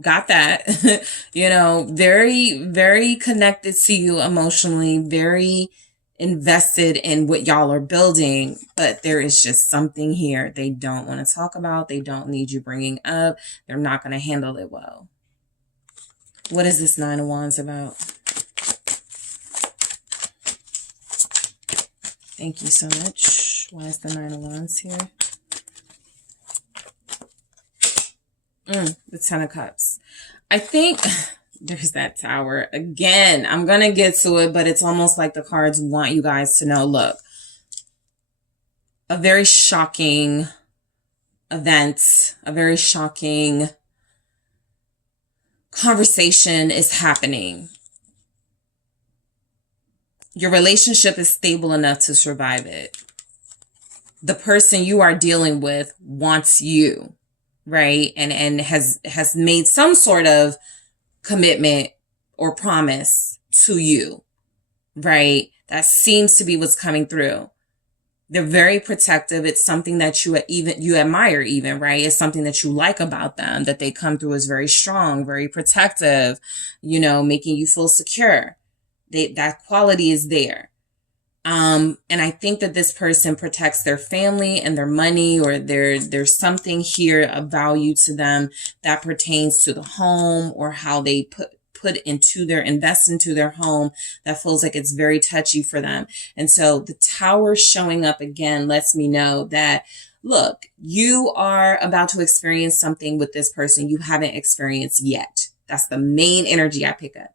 Got that. Very, very connected to you emotionally, very invested in what y'all are building. But there is just something here they don't want to talk about. They don't need you bringing up. They're not going to handle it well. What is this Nine of Wands about? Thank you so much. Why is the Nine of Wands here? The Ten of Cups. I think there's that Tower again. I'm going to get to it, but it's almost like the cards want you guys to know, look, a very shocking event, a very shocking conversation is happening. Your relationship is stable enough to survive it. The person you are dealing with wants you, right? And has made some sort of commitment or promise to you, right? That seems to be what's coming through. They're very protective. It's something that you admire even, right? It's something that you like about them, that they come through as very strong, very protective, making you feel secure. That quality is there. And I think that this person protects their family and their money, or there's something here of value to them that pertains to the home, or how they invest into their home, that feels like it's very touchy for them. And so the Tower showing up again lets me know that, look, you are about to experience something with this person you haven't experienced yet. That's the main energy I pick up.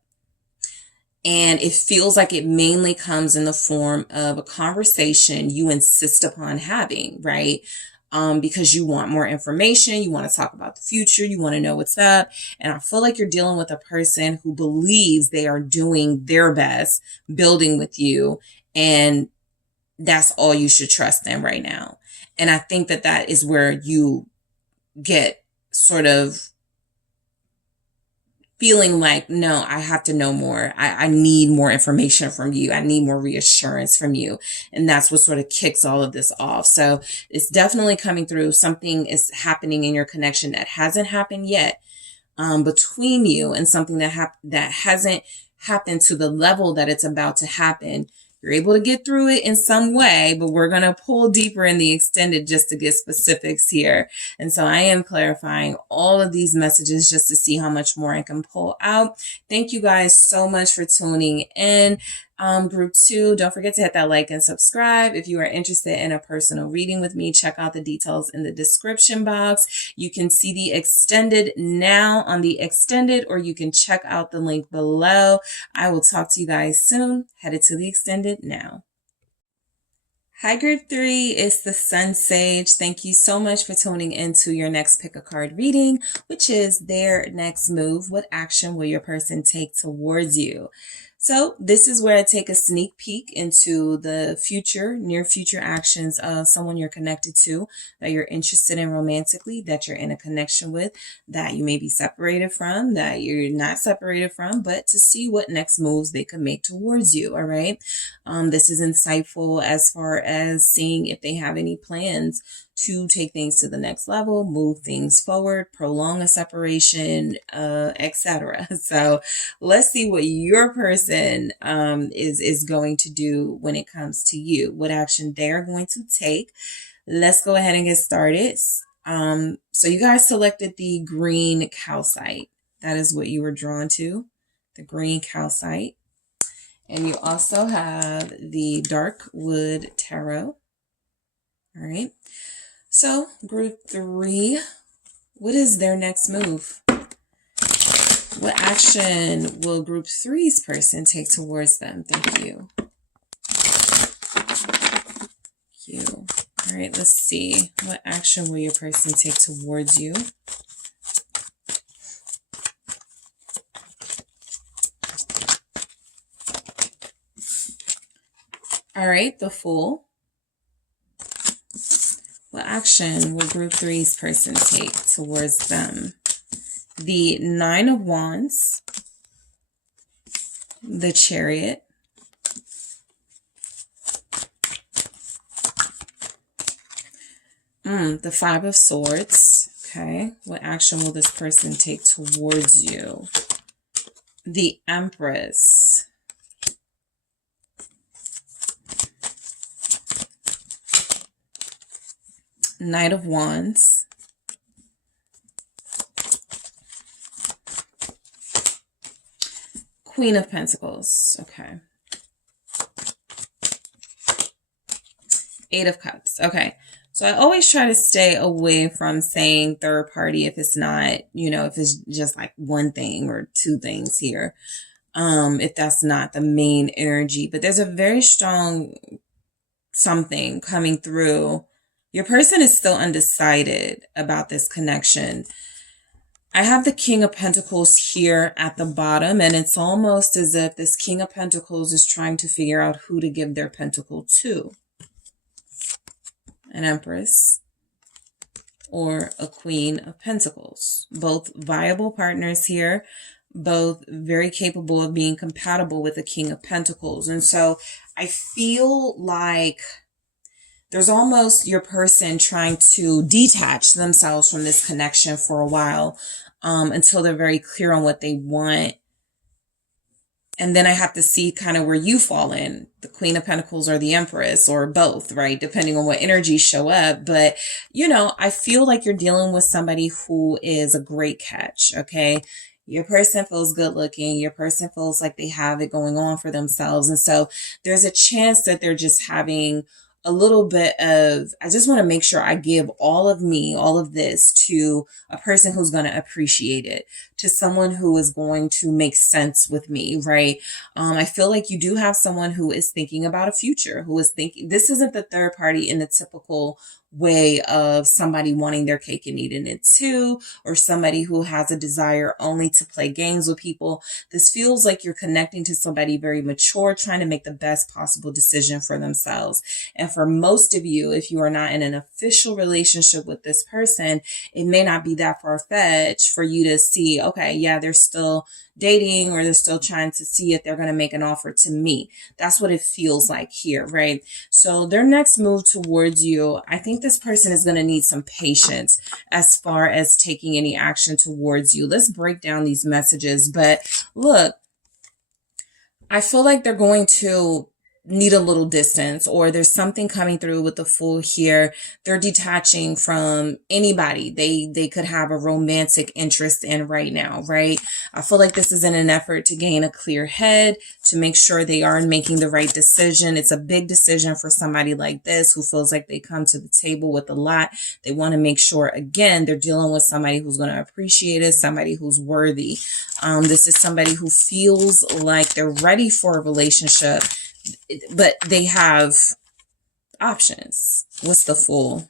And it feels like it mainly comes in the form of a conversation you insist upon having, right? Because you want more information, you want to talk about the future, you want to know what's up. And I feel like you're dealing with a person who believes they are doing their best, building with you, and that's all you should trust in right now. And I think that is where you get sort of feeling like, no, I have to know more. I need more information from you. I need more reassurance from you. And that's what sort of kicks all of this off. So it's definitely coming through. Something is happening in your connection that hasn't happened yet, between you, and something that hasn't happened to the level that it's about to happen. You're able to get through it in some way, but we're going to pull deeper in the extended just to get specifics here. And so I am clarifying all of these messages just to see how much more I can pull out. Thank you guys so much for tuning in. Group 2, don't forget to hit that like and subscribe. If you are interested in a personal reading with me, check out the details in the description box. You can see the extended now on the extended, or you can check out the link below. I will talk to you guys soon. Headed to the extended now. Hi, Group 3, it's the SunSage. Thank you so much for tuning into your next pick a card reading, which is their next move. What action will your person take towards you? So this is where I take a sneak peek into the future, near future actions of someone you're connected to, that you're interested in romantically, that you're in a connection with, that you may be separated from, that you're not separated from, but to see what next moves they could make towards you. All right. This is insightful as far as seeing if they have any plans to take things to the next level, move things forward, prolong a separation, etc. So let's see what your person is going to do when it comes to you, what action they're going to take. Let's go ahead and get started. So you guys selected the green calcite. That is what you were drawn to, the green calcite. And you also have the dark wood tarot. All right. So group 3, what is their next move? What action will group 3's person take towards them? Thank you. Thank you. All right, let's see. What action will your person take towards you? All right, the Fool. What action will group 3's person take towards them? The Nine of Wands, the Chariot, the Five of Swords. Okay, what action will this person take towards you? The Empress, Knight of Wands, Queen of Pentacles. Okay. Eight of Cups. Okay. So I always try to stay away from saying third party if it's not, if it's just like one thing or two things here. If that's not the main energy, but there's a very strong something coming through. Your person is still undecided about this connection. I have the King of Pentacles here at the bottom, and it's almost as if this King of Pentacles is trying to figure out who to give their pentacle to. An Empress or a Queen of Pentacles. Both viable partners here, both very capable of being compatible with the King of Pentacles. And so I feel like there's almost your person trying to detach themselves from this connection for a while, until they're very clear on what they want. And then I have to see kind of where you fall in, the Queen of Pentacles or the Empress or both, right? Depending on what energies show up. But, I feel like you're dealing with somebody who is a great catch, okay? Your person feels good looking. Your person feels like they have it going on for themselves. And so there's a chance that they're just having a little bit of, I just want to make sure I give all of me, all of this to a person who's going to appreciate it, to someone who is going to make sense with me, right? I feel like you do have someone who is thinking about a future, who is thinking, this isn't the third party in the typical way of somebody wanting their cake and eating it too, or somebody who has a desire only to play games with people. This feels like you're connecting to somebody very mature, trying to make the best possible decision for themselves. And for most of you, if you are not in an official relationship with this person, it may not be that far-fetched for you to see, okay, yeah, they're still dating, or they're still trying to see if they're going to make an offer to me. That's what it feels like here, right? So their next move towards you, I think this person is going to need some patience as far as taking any action towards you. Let's break down these messages. But look, I feel like they're going to need a little distance, or there's something coming through with the Fool here. They're detaching from anybody they could have a romantic interest in right now, right? I feel like this is in an effort to gain a clear head, to make sure they are making the right decision. It's a big decision for somebody like this who feels like they come to the table with a lot. They want to make sure, again, they're dealing with somebody who's going to appreciate it, somebody who's worthy. This is somebody who feels like they're ready for a relationship, but they have options. What's the Fool?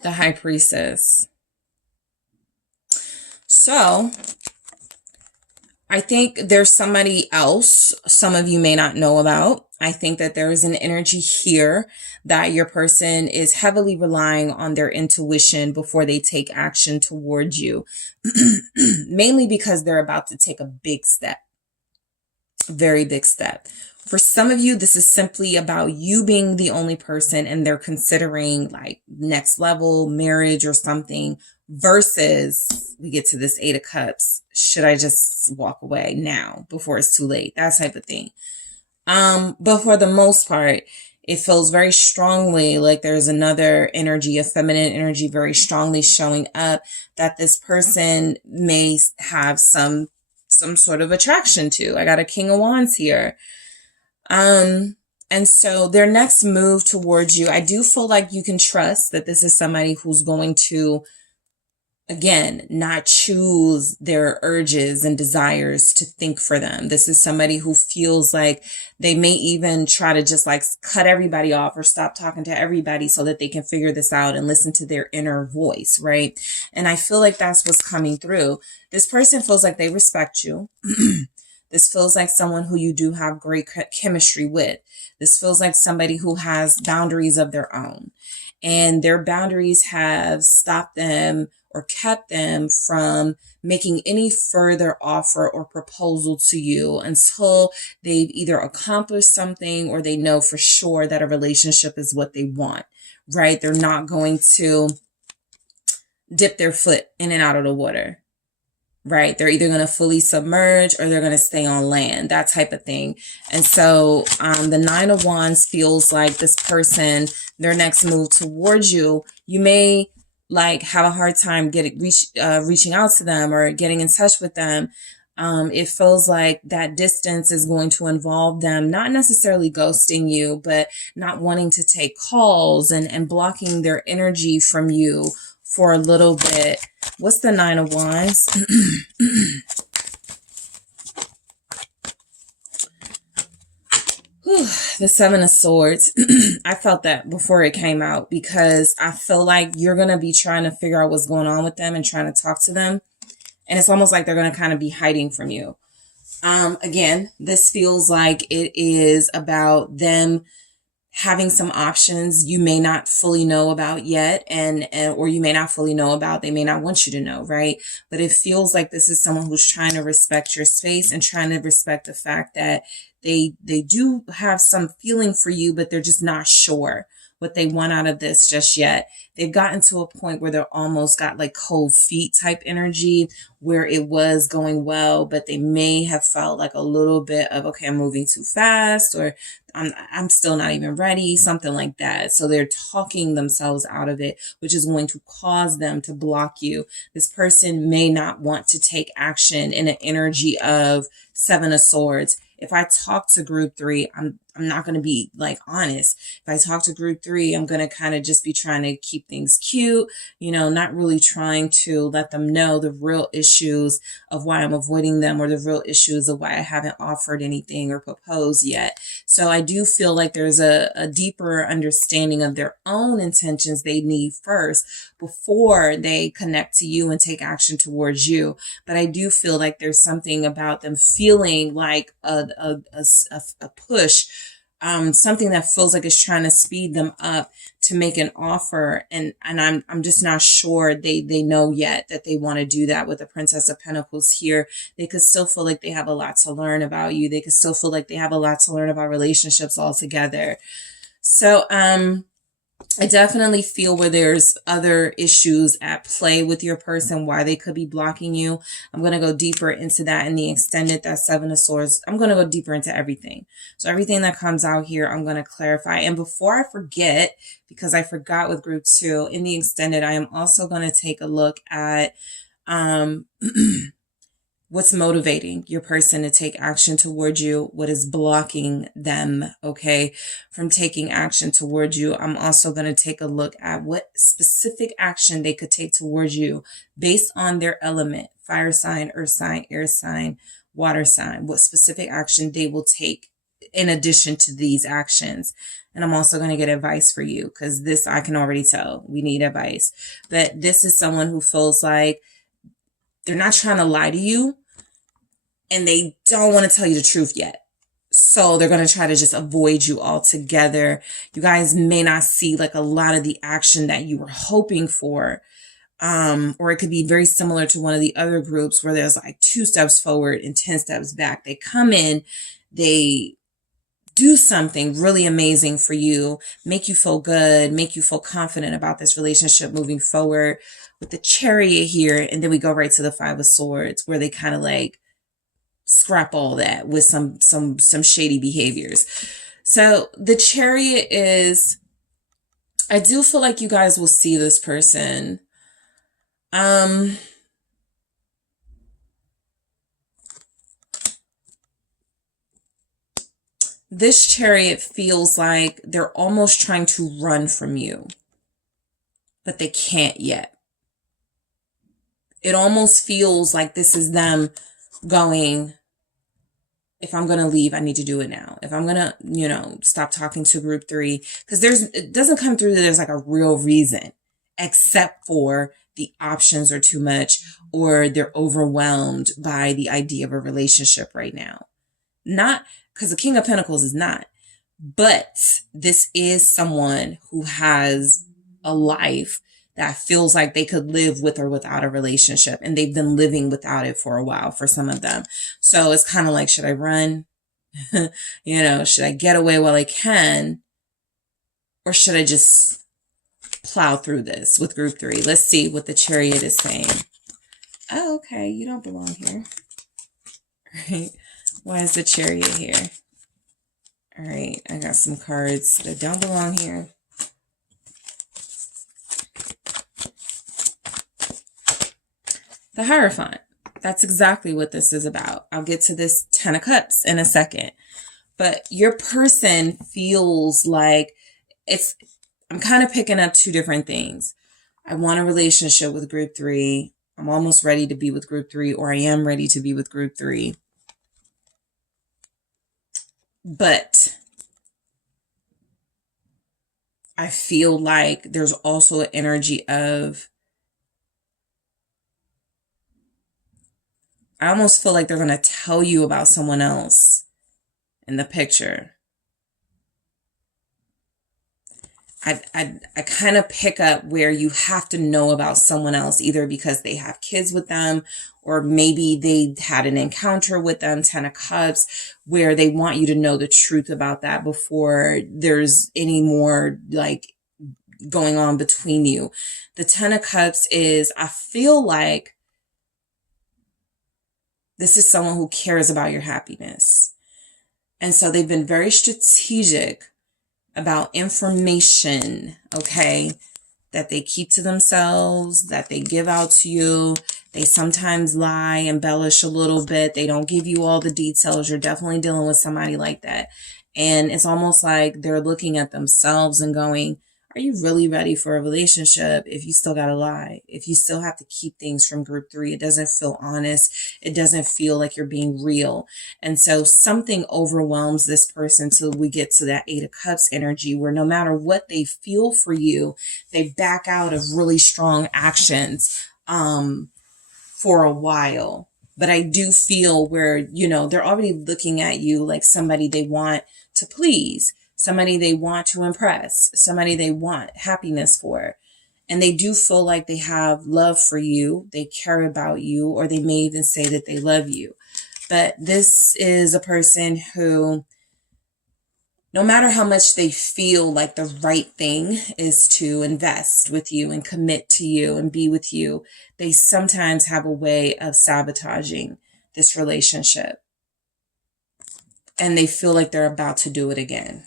The High Priestess. So I think there's somebody else some of you may not know about. I think that there is an energy here that your person is heavily relying on their intuition before they take action towards you, mainly because they're about to take a big step. Very big step. For some of you, this is simply about you being the only person and they're considering like next level marriage or something, versus we get to this 8 of Cups. Should I just walk away now before it's too late? That type of thing. But for the most part, it feels very strongly like there's another energy, a feminine energy, very strongly showing up that this person may have some sort of attraction to. I got a King of Wands here. And so their next move towards you, I do feel like you can trust that this is somebody who's going to, again, not choose their urges and desires to think for them. This is somebody who feels like they may even try to just like cut everybody off or stop talking to everybody so that they can figure this out and listen to their inner voice, right? And I feel like that's what's coming through. This person feels like they respect you. This feels like someone who you do have great chemistry with. This feels like somebody who has boundaries of their own, and their boundaries have stopped them or kept them from making any further offer or proposal to you until they've either accomplished something or they know for sure that a relationship is what they want, right? They're not going to dip their foot in and out of the water, right? They're either going to fully submerge or they're going to stay on land, that type of thing. And so the 9 of Wands feels like this person, their next move towards you, you may like have a hard time reaching out to them or getting in touch with them. It feels like that distance is going to involve them not necessarily ghosting you, but not wanting to take calls and blocking their energy from you for a little bit. What's the 9 of Wands? The 7 of Swords. I felt that before it came out because I feel like you're going to be trying to figure out what's going on with them and trying to talk to them. And it's almost like they're going to kind of be hiding from you. Again, this feels like it is about them having some options you may not fully know about yet, and or you may not fully know about, they may not want you to know, right? But it feels like this is someone who's trying to respect your space and trying to respect the fact that they do have some feeling for you, but they're just not sure what they want out of this just yet. They've gotten to a point where they're almost got like cold feet type energy, where it was going well, but they may have felt like a little bit of, okay, I'm moving too fast, or I'm still not even ready, something like that. So they're talking themselves out of it, which is going to cause them to block you. This person may not want to take action in an energy of 7 of Swords. If I talk to group 3, not going to be like honest. If I talk to group 3, I'm going to kind of just be trying to keep things cute, you know, not really trying to let them know the real issues of why I'm avoiding them, or the real issues of why I haven't offered anything or proposed yet. So I do feel like there's a deeper understanding of their own intentions they need first before they connect to you and take action towards you. But I do feel like there's something about them feeling like a push, something that feels like it's trying to speed them up to make an offer. And I'm just not sure they know yet that they want to do that with the Princess of Pentacles here. They could still feel like they have a lot to learn about you. They could still feel like they have a lot to learn about relationships altogether. So, I definitely feel where there's other issues at play with your person, why they could be blocking you. I'm going to go deeper into that in the extended, that 7 of Swords. I'm going to go deeper into everything. So everything that comes out here, I'm going to clarify. And before I forget, because I forgot with group 2, in the extended, I am also going to take a look at what's motivating your person to take action towards you, what is blocking them, okay, from taking action towards you. I'm also going to take a look at what specific action they could take towards you based on their element, fire sign, earth sign, air sign, water sign, what specific action they will take in addition to these actions. And I'm also going to get advice for you, because this, I can already tell we need advice. But this is someone who feels like they're not trying to lie to you, and they don't want to tell you the truth yet. So they're going to try to just avoid you altogether. You guys may not see like a lot of the action that you were hoping for. Or it could be very similar to one of the other groups where there's like 2 steps forward and 10 steps back. They come in, they do something really amazing for you, make you feel good, make you feel confident about this relationship moving forward with the Chariot here. And then we go right to the 5 of Swords, where they kind of like scrap all that with some shady behaviors. So the Chariot is, I do feel like you guys will see this person. This Chariot feels like they're almost trying to run from you, but they can't yet. It almost feels like this is them going, if I'm going to leave, I need to do it now. If I'm going to, you know, stop talking to group 3, because it doesn't come through that there's like a real reason, except for the options are too much, or they're overwhelmed by the idea of a relationship right now. Not because the King of Pentacles is not, but this is someone who has a life that feels like they could live with or without a relationship. And they've been living without it for a while for some of them. So it's kind of like, should I run? You know, should I get away while I can? Or should I just plow through this with group 3? Let's see what the Chariot is saying. Oh, okay. You don't belong here. All right. Why is the Chariot here? All right. I got some cards that don't belong here. The Hierophant. That's exactly what this is about. I'll get to this 10 of Cups in a second. But your person feels like I'm kind of picking up 2 different things. I want a relationship with group 3. I'm almost ready to be with group 3, or I am ready to be with group 3. But I feel like there's also an energy of, I almost feel like they're going to tell you about someone else in the picture. I kind of pick up where you have to know about someone else, either because they have kids with them, or maybe they had an encounter with them, 10 of Cups, where they want you to know the truth about that before there's any more like going on between you. The 10 of Cups is, I feel like this is someone who cares about your happiness. And so they've been very strategic about information, okay, that they keep to themselves, that they give out to you. They sometimes lie, embellish a little bit. They don't give you all the details. You're definitely dealing with somebody like that. And it's almost like they're looking at themselves and going, are you really ready for a relationship if you still got to lie? If you still have to keep things from group 3, it doesn't feel honest. It doesn't feel like you're being real. And so something overwhelms this person till we get to that 8 of Cups energy, where no matter what they feel for you, they back out of really strong actions for a while. But I do feel where, they're already looking at you like somebody they want to please, somebody they want to impress, somebody they want happiness for. And they do feel like they have love for you, they care about you, or they may even say that they love you. But this is a person who, no matter how much they feel like the right thing is to invest with you and commit to you and be with you, they sometimes have a way of sabotaging this relationship. And they feel like they're about to do it again.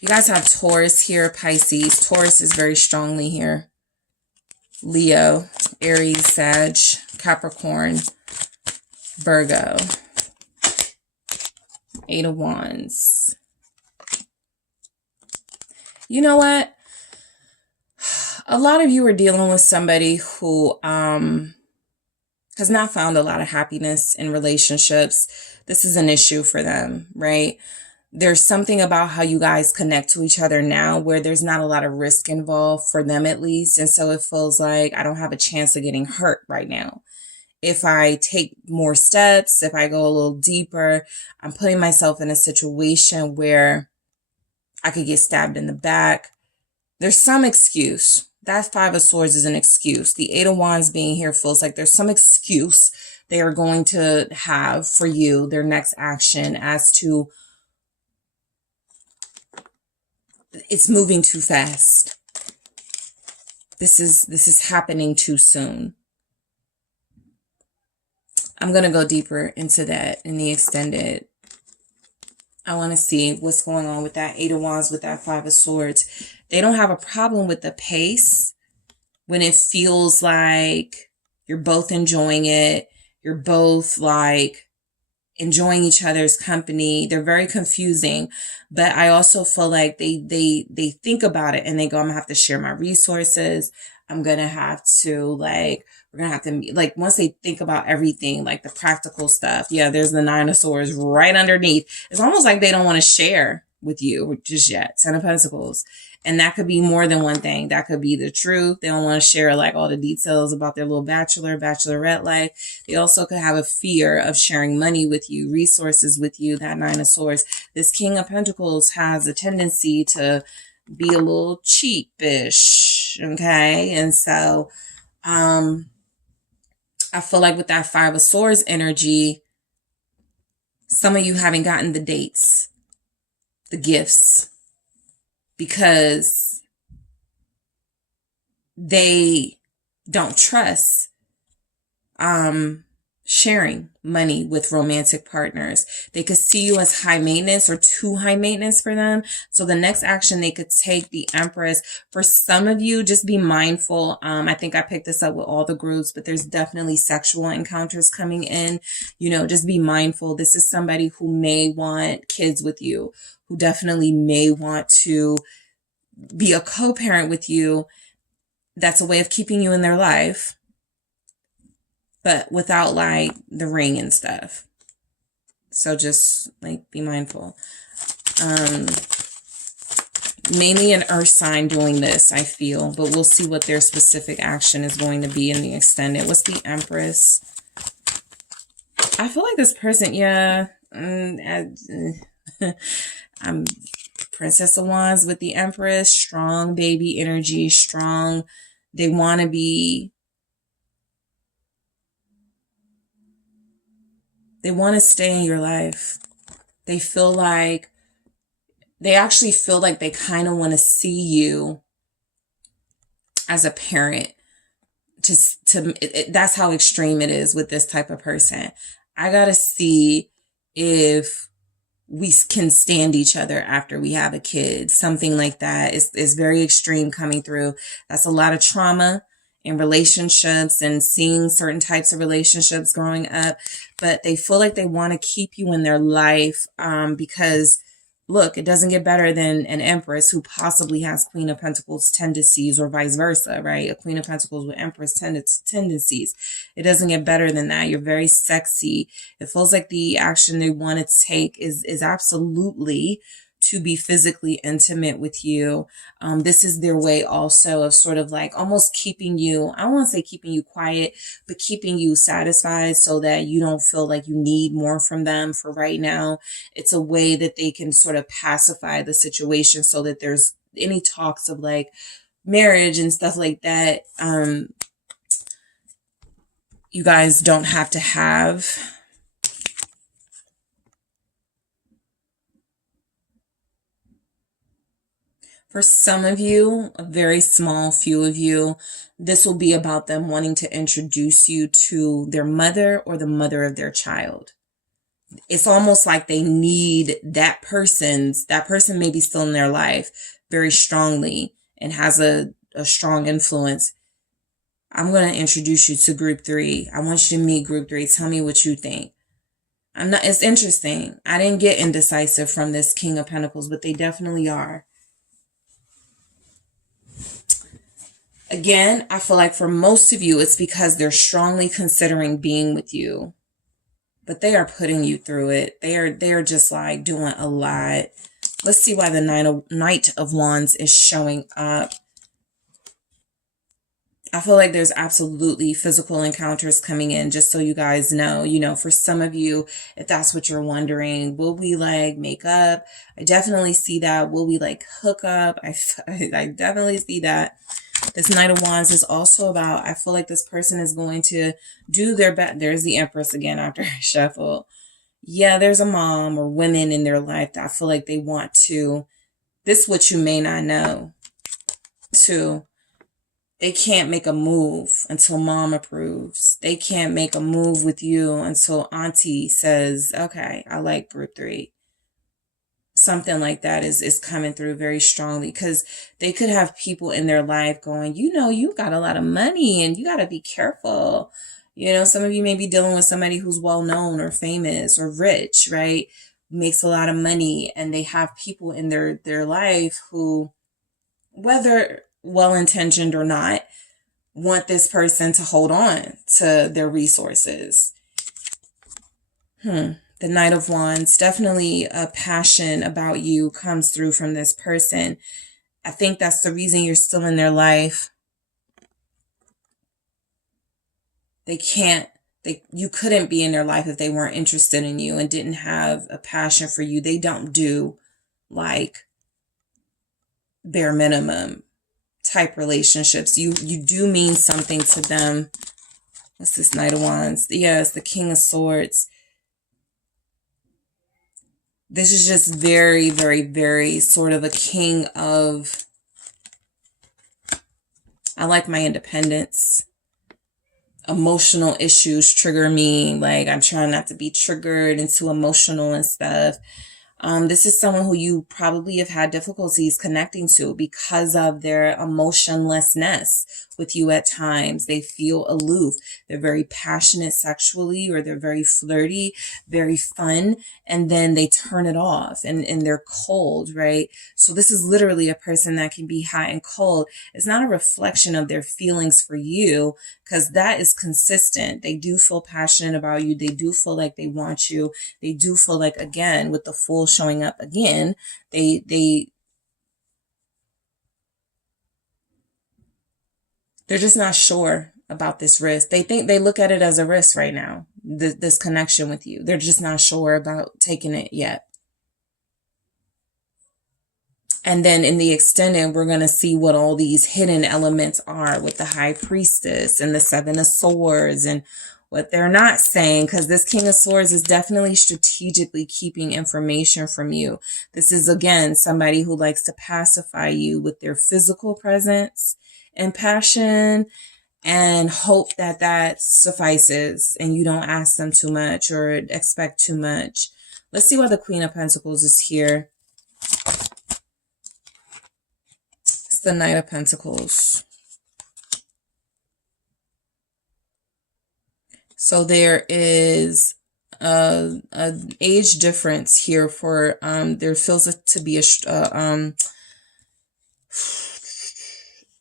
You guys have Taurus here, Pisces. Taurus is very strongly here. Leo, Aries, Sag, Capricorn, Virgo. 8 of Wands. You know what? A lot of you are dealing with somebody who has not found a lot of happiness in relationships. This is an issue for them, right? There's something about how you guys connect to each other now where there's not a lot of risk involved, for them at least. And so it feels like I don't have a chance of getting hurt right now. If I take more steps, if I go a little deeper, I'm putting myself in a situation where I could get stabbed in the back. There's some excuse. That 5 of Swords is an excuse. The 8 of Wands being here feels like there's some excuse they are going to have for you, their next action, as to it's moving too fast. This is happening too soon. I'm going to go deeper into that in the extended. I want to see what's going on with that 8 of Wands, with that 5 of Swords. They don't have a problem with the pace when it feels like you're both enjoying it. You're both like enjoying each other's company. They're very confusing, but I also feel like they think about it and they go, I'm gonna have to share my resources. I'm gonna have to we're gonna have to once they think about everything, like the practical stuff. Yeah, there's the 9 of Swords right underneath. It's almost like they don't want to share with you just yet. 10 of Pentacles. And that could be more than one thing. That could be the truth. They don't want to share all the details about their little bachelorette life. They also could have a fear of sharing money with you, resources with you, that 9 of Swords. This King of Pentacles has a tendency to be a little cheapish, okay? And so I feel like with that 5 of Swords energy, some of you haven't gotten the dates, the gifts, because they don't trust sharing money with romantic partners. They could see you as high maintenance or too high maintenance for them. So the next action they could take, the Empress, for some of you, just be mindful. I think I picked this up with all the groups, but there's definitely sexual encounters coming in. Just be mindful. This is somebody who may want kids with you, who definitely may want to be a co-parent with you. That's a way of keeping you in their life, but without the ring and stuff. So just be mindful. Mainly an earth sign doing this, I feel, but we'll see what their specific action is going to be in the extended. What's the Empress? I feel like this person, yeah, I'm Princess of Wands with the Empress, strong baby energy, strong. They want to stay in your life. They actually feel like they kind of want to see you as a parent. That's how extreme it is with this type of person. I got to see if we can stand each other after we have a kid. Something like that is very extreme coming through. That's a lot of trauma in relationships and seeing certain types of relationships growing up, but they feel like they want to keep you in their life because look, it doesn't get better than an Empress who possibly has Queen of Pentacles tendencies or vice versa, right? A Queen of Pentacles with Empress tendencies. It doesn't get better than that. You're very sexy. It feels like the action they want to take is absolutely to be physically intimate with you. This is their way also of sort of like almost keeping you, I don't want to say keeping you quiet, but keeping you satisfied so that you don't feel like you need more from them for right now. It's a way that they can sort of pacify the situation so that there's any talks of like marriage and stuff like that. You guys don't have to have. For some of you, a very small few of you, this will be about them wanting to introduce you to their mother or the mother of their child. It's almost like they need that person may be still in their life very strongly and has a strong influence. I'm going to introduce you to group 3. I want you to meet group 3. Tell me what you think. It's interesting. I didn't get indecisive from this King of Pentacles, but they definitely are. Again, I feel like for most of you, it's because they're strongly considering being with you, but they are putting you through it. They are just like doing a lot. Let's see why the Knight of Wands is showing up. I feel like there's absolutely physical encounters coming in, just so you guys know. You know, for some of you, if that's what you're wondering, will we like make up? I definitely see that. Will we like hook up? I definitely see that. This Knight of Wands is also about, I feel like this person is going to do their best. There's the Empress again after I shuffle. Yeah, there's a mom or women in their life that I feel like they want to, this is what you may not know, too. They can't make a move until mom approves. They can't make a move with you until auntie says, okay, I like group 3. Something like that is coming through very strongly, because they could have people in their life going, you know, you got a lot of money and you got to be careful. You know, some of you may be dealing with somebody who's well known or famous or rich, right? Makes a lot of money, and they have people in their life who, whether well-intentioned or not, want this person to hold on to their resources. The Knight of Wands, definitely a passion about you comes through from this person. I think that's the reason you're still in their life. You couldn't be in their life if they weren't interested in you and didn't have a passion for you. They don't do like bare minimum type relationships. You do mean something to them. What's this Knight of Wands? Yeah, it's the King of Swords. This is just very, very, very sort of a king of, I like my independence. Emotional issues trigger me. Like, I'm trying not to be triggered and too emotional and stuff. This is someone who you probably have had difficulties connecting to because of their emotionlessness with you at times. They feel aloof. They're very passionate sexually, or they're very flirty, very fun, and then they turn it off and they're cold, right? So this is literally a person that can be hot and cold. It's not a reflection of their feelings for you, because that is consistent. They do feel passionate about you. They do feel like they want you. They do feel like, again, with the Fool showing up again, they're just not sure about this risk. They look at it as a risk right now, this connection with you. They're just not sure about taking it yet. And then in the extended, we're going to see what all these hidden elements are with the High Priestess and the Seven of Swords, and what they're not saying, because this King of Swords is definitely strategically keeping information from you. This is, again, somebody who likes to pacify you with their physical presence and passion, and hope that that suffices and you don't ask them too much or expect too much. Let's see why the Queen of Pentacles is here. It's the Knight of Pentacles. So there is an age difference here for, there feels to be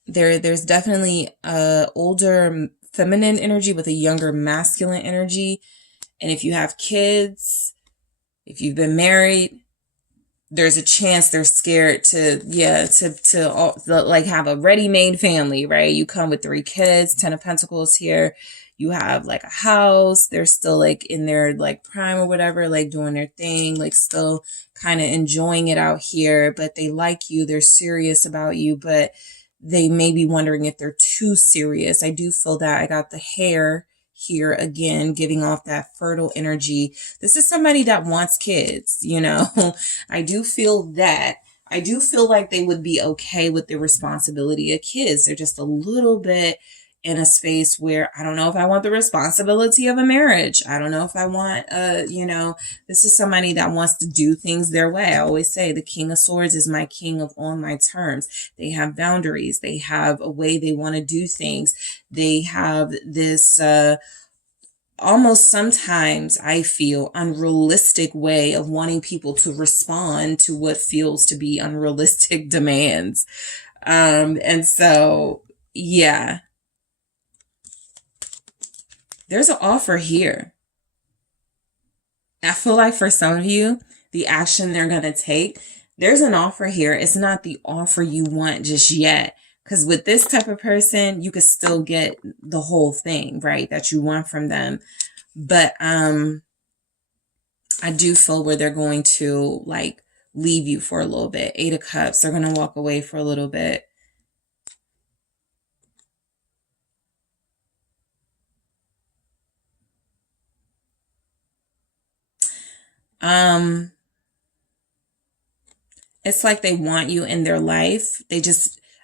there's definitely a older feminine energy with a younger masculine energy. And if you have kids, if you've been married, there's a chance they're scared to like have a ready-made family, right? You come with 3 kids, 10 of Pentacles here. You have like a house. They're still like in their like prime or whatever, like doing their thing, like still kind of enjoying it out here, but they like you. They're serious about you, but they may be wondering if they're too serious. I do feel that. I got the hair here again, giving off that fertile energy. This is somebody that wants kids, you know. I do feel that. I do feel like they would be okay with the responsibility of kids. They're just a little bit in a space where I don't know if I want the responsibility of a marriage. I don't know if I want, this is somebody that wants to do things their way. I always say the King of Swords is my king of on my terms. They have boundaries. They have a way they want to do things. They have this, almost sometimes I feel unrealistic way of wanting people to respond to what feels to be unrealistic demands. And so, yeah. There's an offer here. I feel like for some of you, the action they're going to take, there's an offer here. It's not the offer you want just yet. Because with this type of person, you could still get the whole thing, right, that you want from them. But I do feel where they're going to like leave you for a little bit. 8 of Cups, they're going to walk away for a little bit. It's like they want you in their life.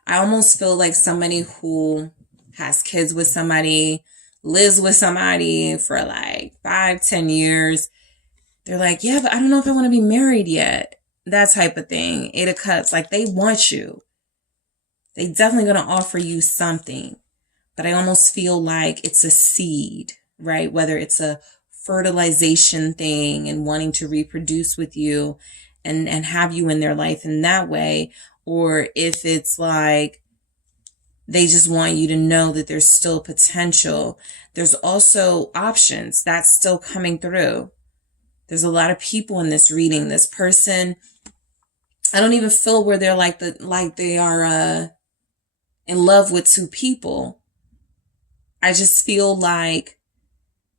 I almost feel like somebody who has kids with somebody, lives with somebody for like 5-10 years. They're like, yeah, but I don't know if I want to be married yet. That type of thing. 8 of Cups, like they want you. They definitely going to offer you something. But I almost feel like it's a seed, right? Whether it's a fertilization thing and wanting to reproduce with you and have you in their life in that way, or if it's like they just want you to know that there's still potential. There's also options that's still coming through. There's a lot of people in this reading. This person, I don't even feel where they're like they are in love with 2 people. I just feel like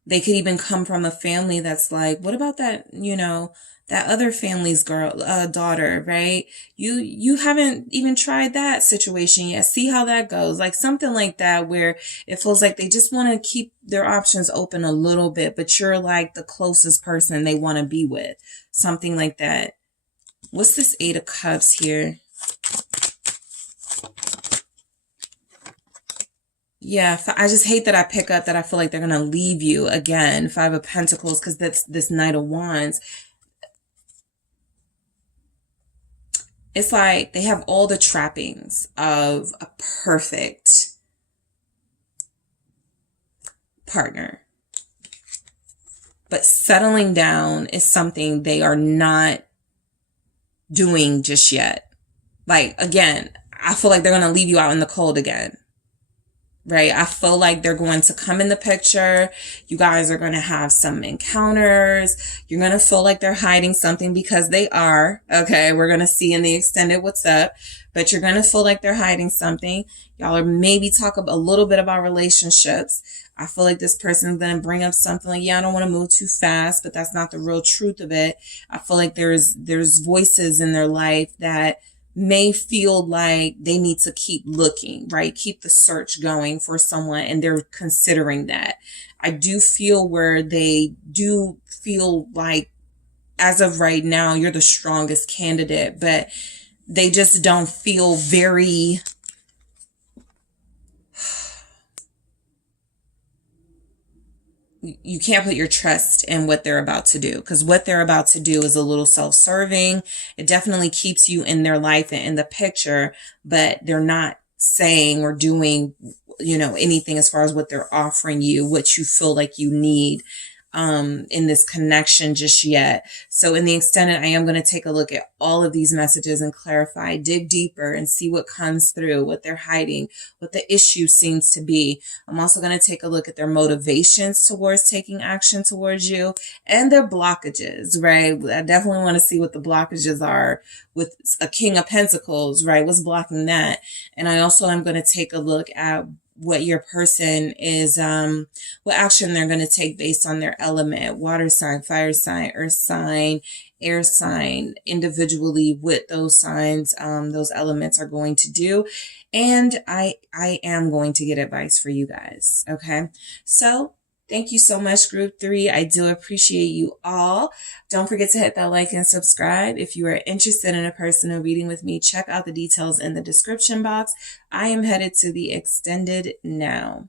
they could even come from a family that's like, what about that, that other family's daughter, right? You haven't even tried that situation yet. See how that goes. Like something like that, where it feels like they just want to keep their options open a little bit, but you're like the closest person they want to be with. Something like that. What's this 8 of Cups here? Yeah, I just hate that I pick up that I feel like they're going to leave you again. 5 of Pentacles, because that's this Knight of Wands. It's like they have all the trappings of a perfect partner. But settling down is something they are not doing just yet. Like, again, I feel like they're going to leave you out in the cold again. Right? I feel like they're going to come in the picture. You guys are going to have some encounters. You're going to feel like they're hiding something, because they are. Okay, we're going to see in the extended what's up. But you're going to feel like they're hiding something. Y'all are maybe talk a little bit about relationships. I feel like this person's going to bring up something like, yeah, I don't want to move too fast, but that's not the real truth of it. I feel like there's voices in their life that may feel like they need to keep looking, right? Keep the search going for someone, and they're considering that. I do feel where they do feel like, as of right now, you're the strongest candidate, but they just don't feel very... You can't put your trust in what they're about to do, because what they're about to do is a little self-serving. It definitely keeps you in their life and in the picture, but they're not saying or doing anything as far as what they're offering you, what you feel like you need in this connection just yet. So in the extended, I am going to take a look at all of these messages and clarify, dig deeper and see what comes through, what they're hiding, what the issue seems to be. I'm also going to take a look at their motivations towards taking action towards you and their blockages, right? I definitely want to see what the blockages are with a King of Pentacles, right? What's blocking that? And I also am going to take a look at what your person is, what action they're going to take based on their element, water sign, fire sign, earth sign, air sign, individually, what those signs, those elements are going to do. And I am going to get advice for you guys. Okay. So thank you so much, Group 3. I do appreciate you all. Don't forget to hit that like and subscribe. If you are interested in a personal reading with me, check out the details in the description box. I am headed to the extended now.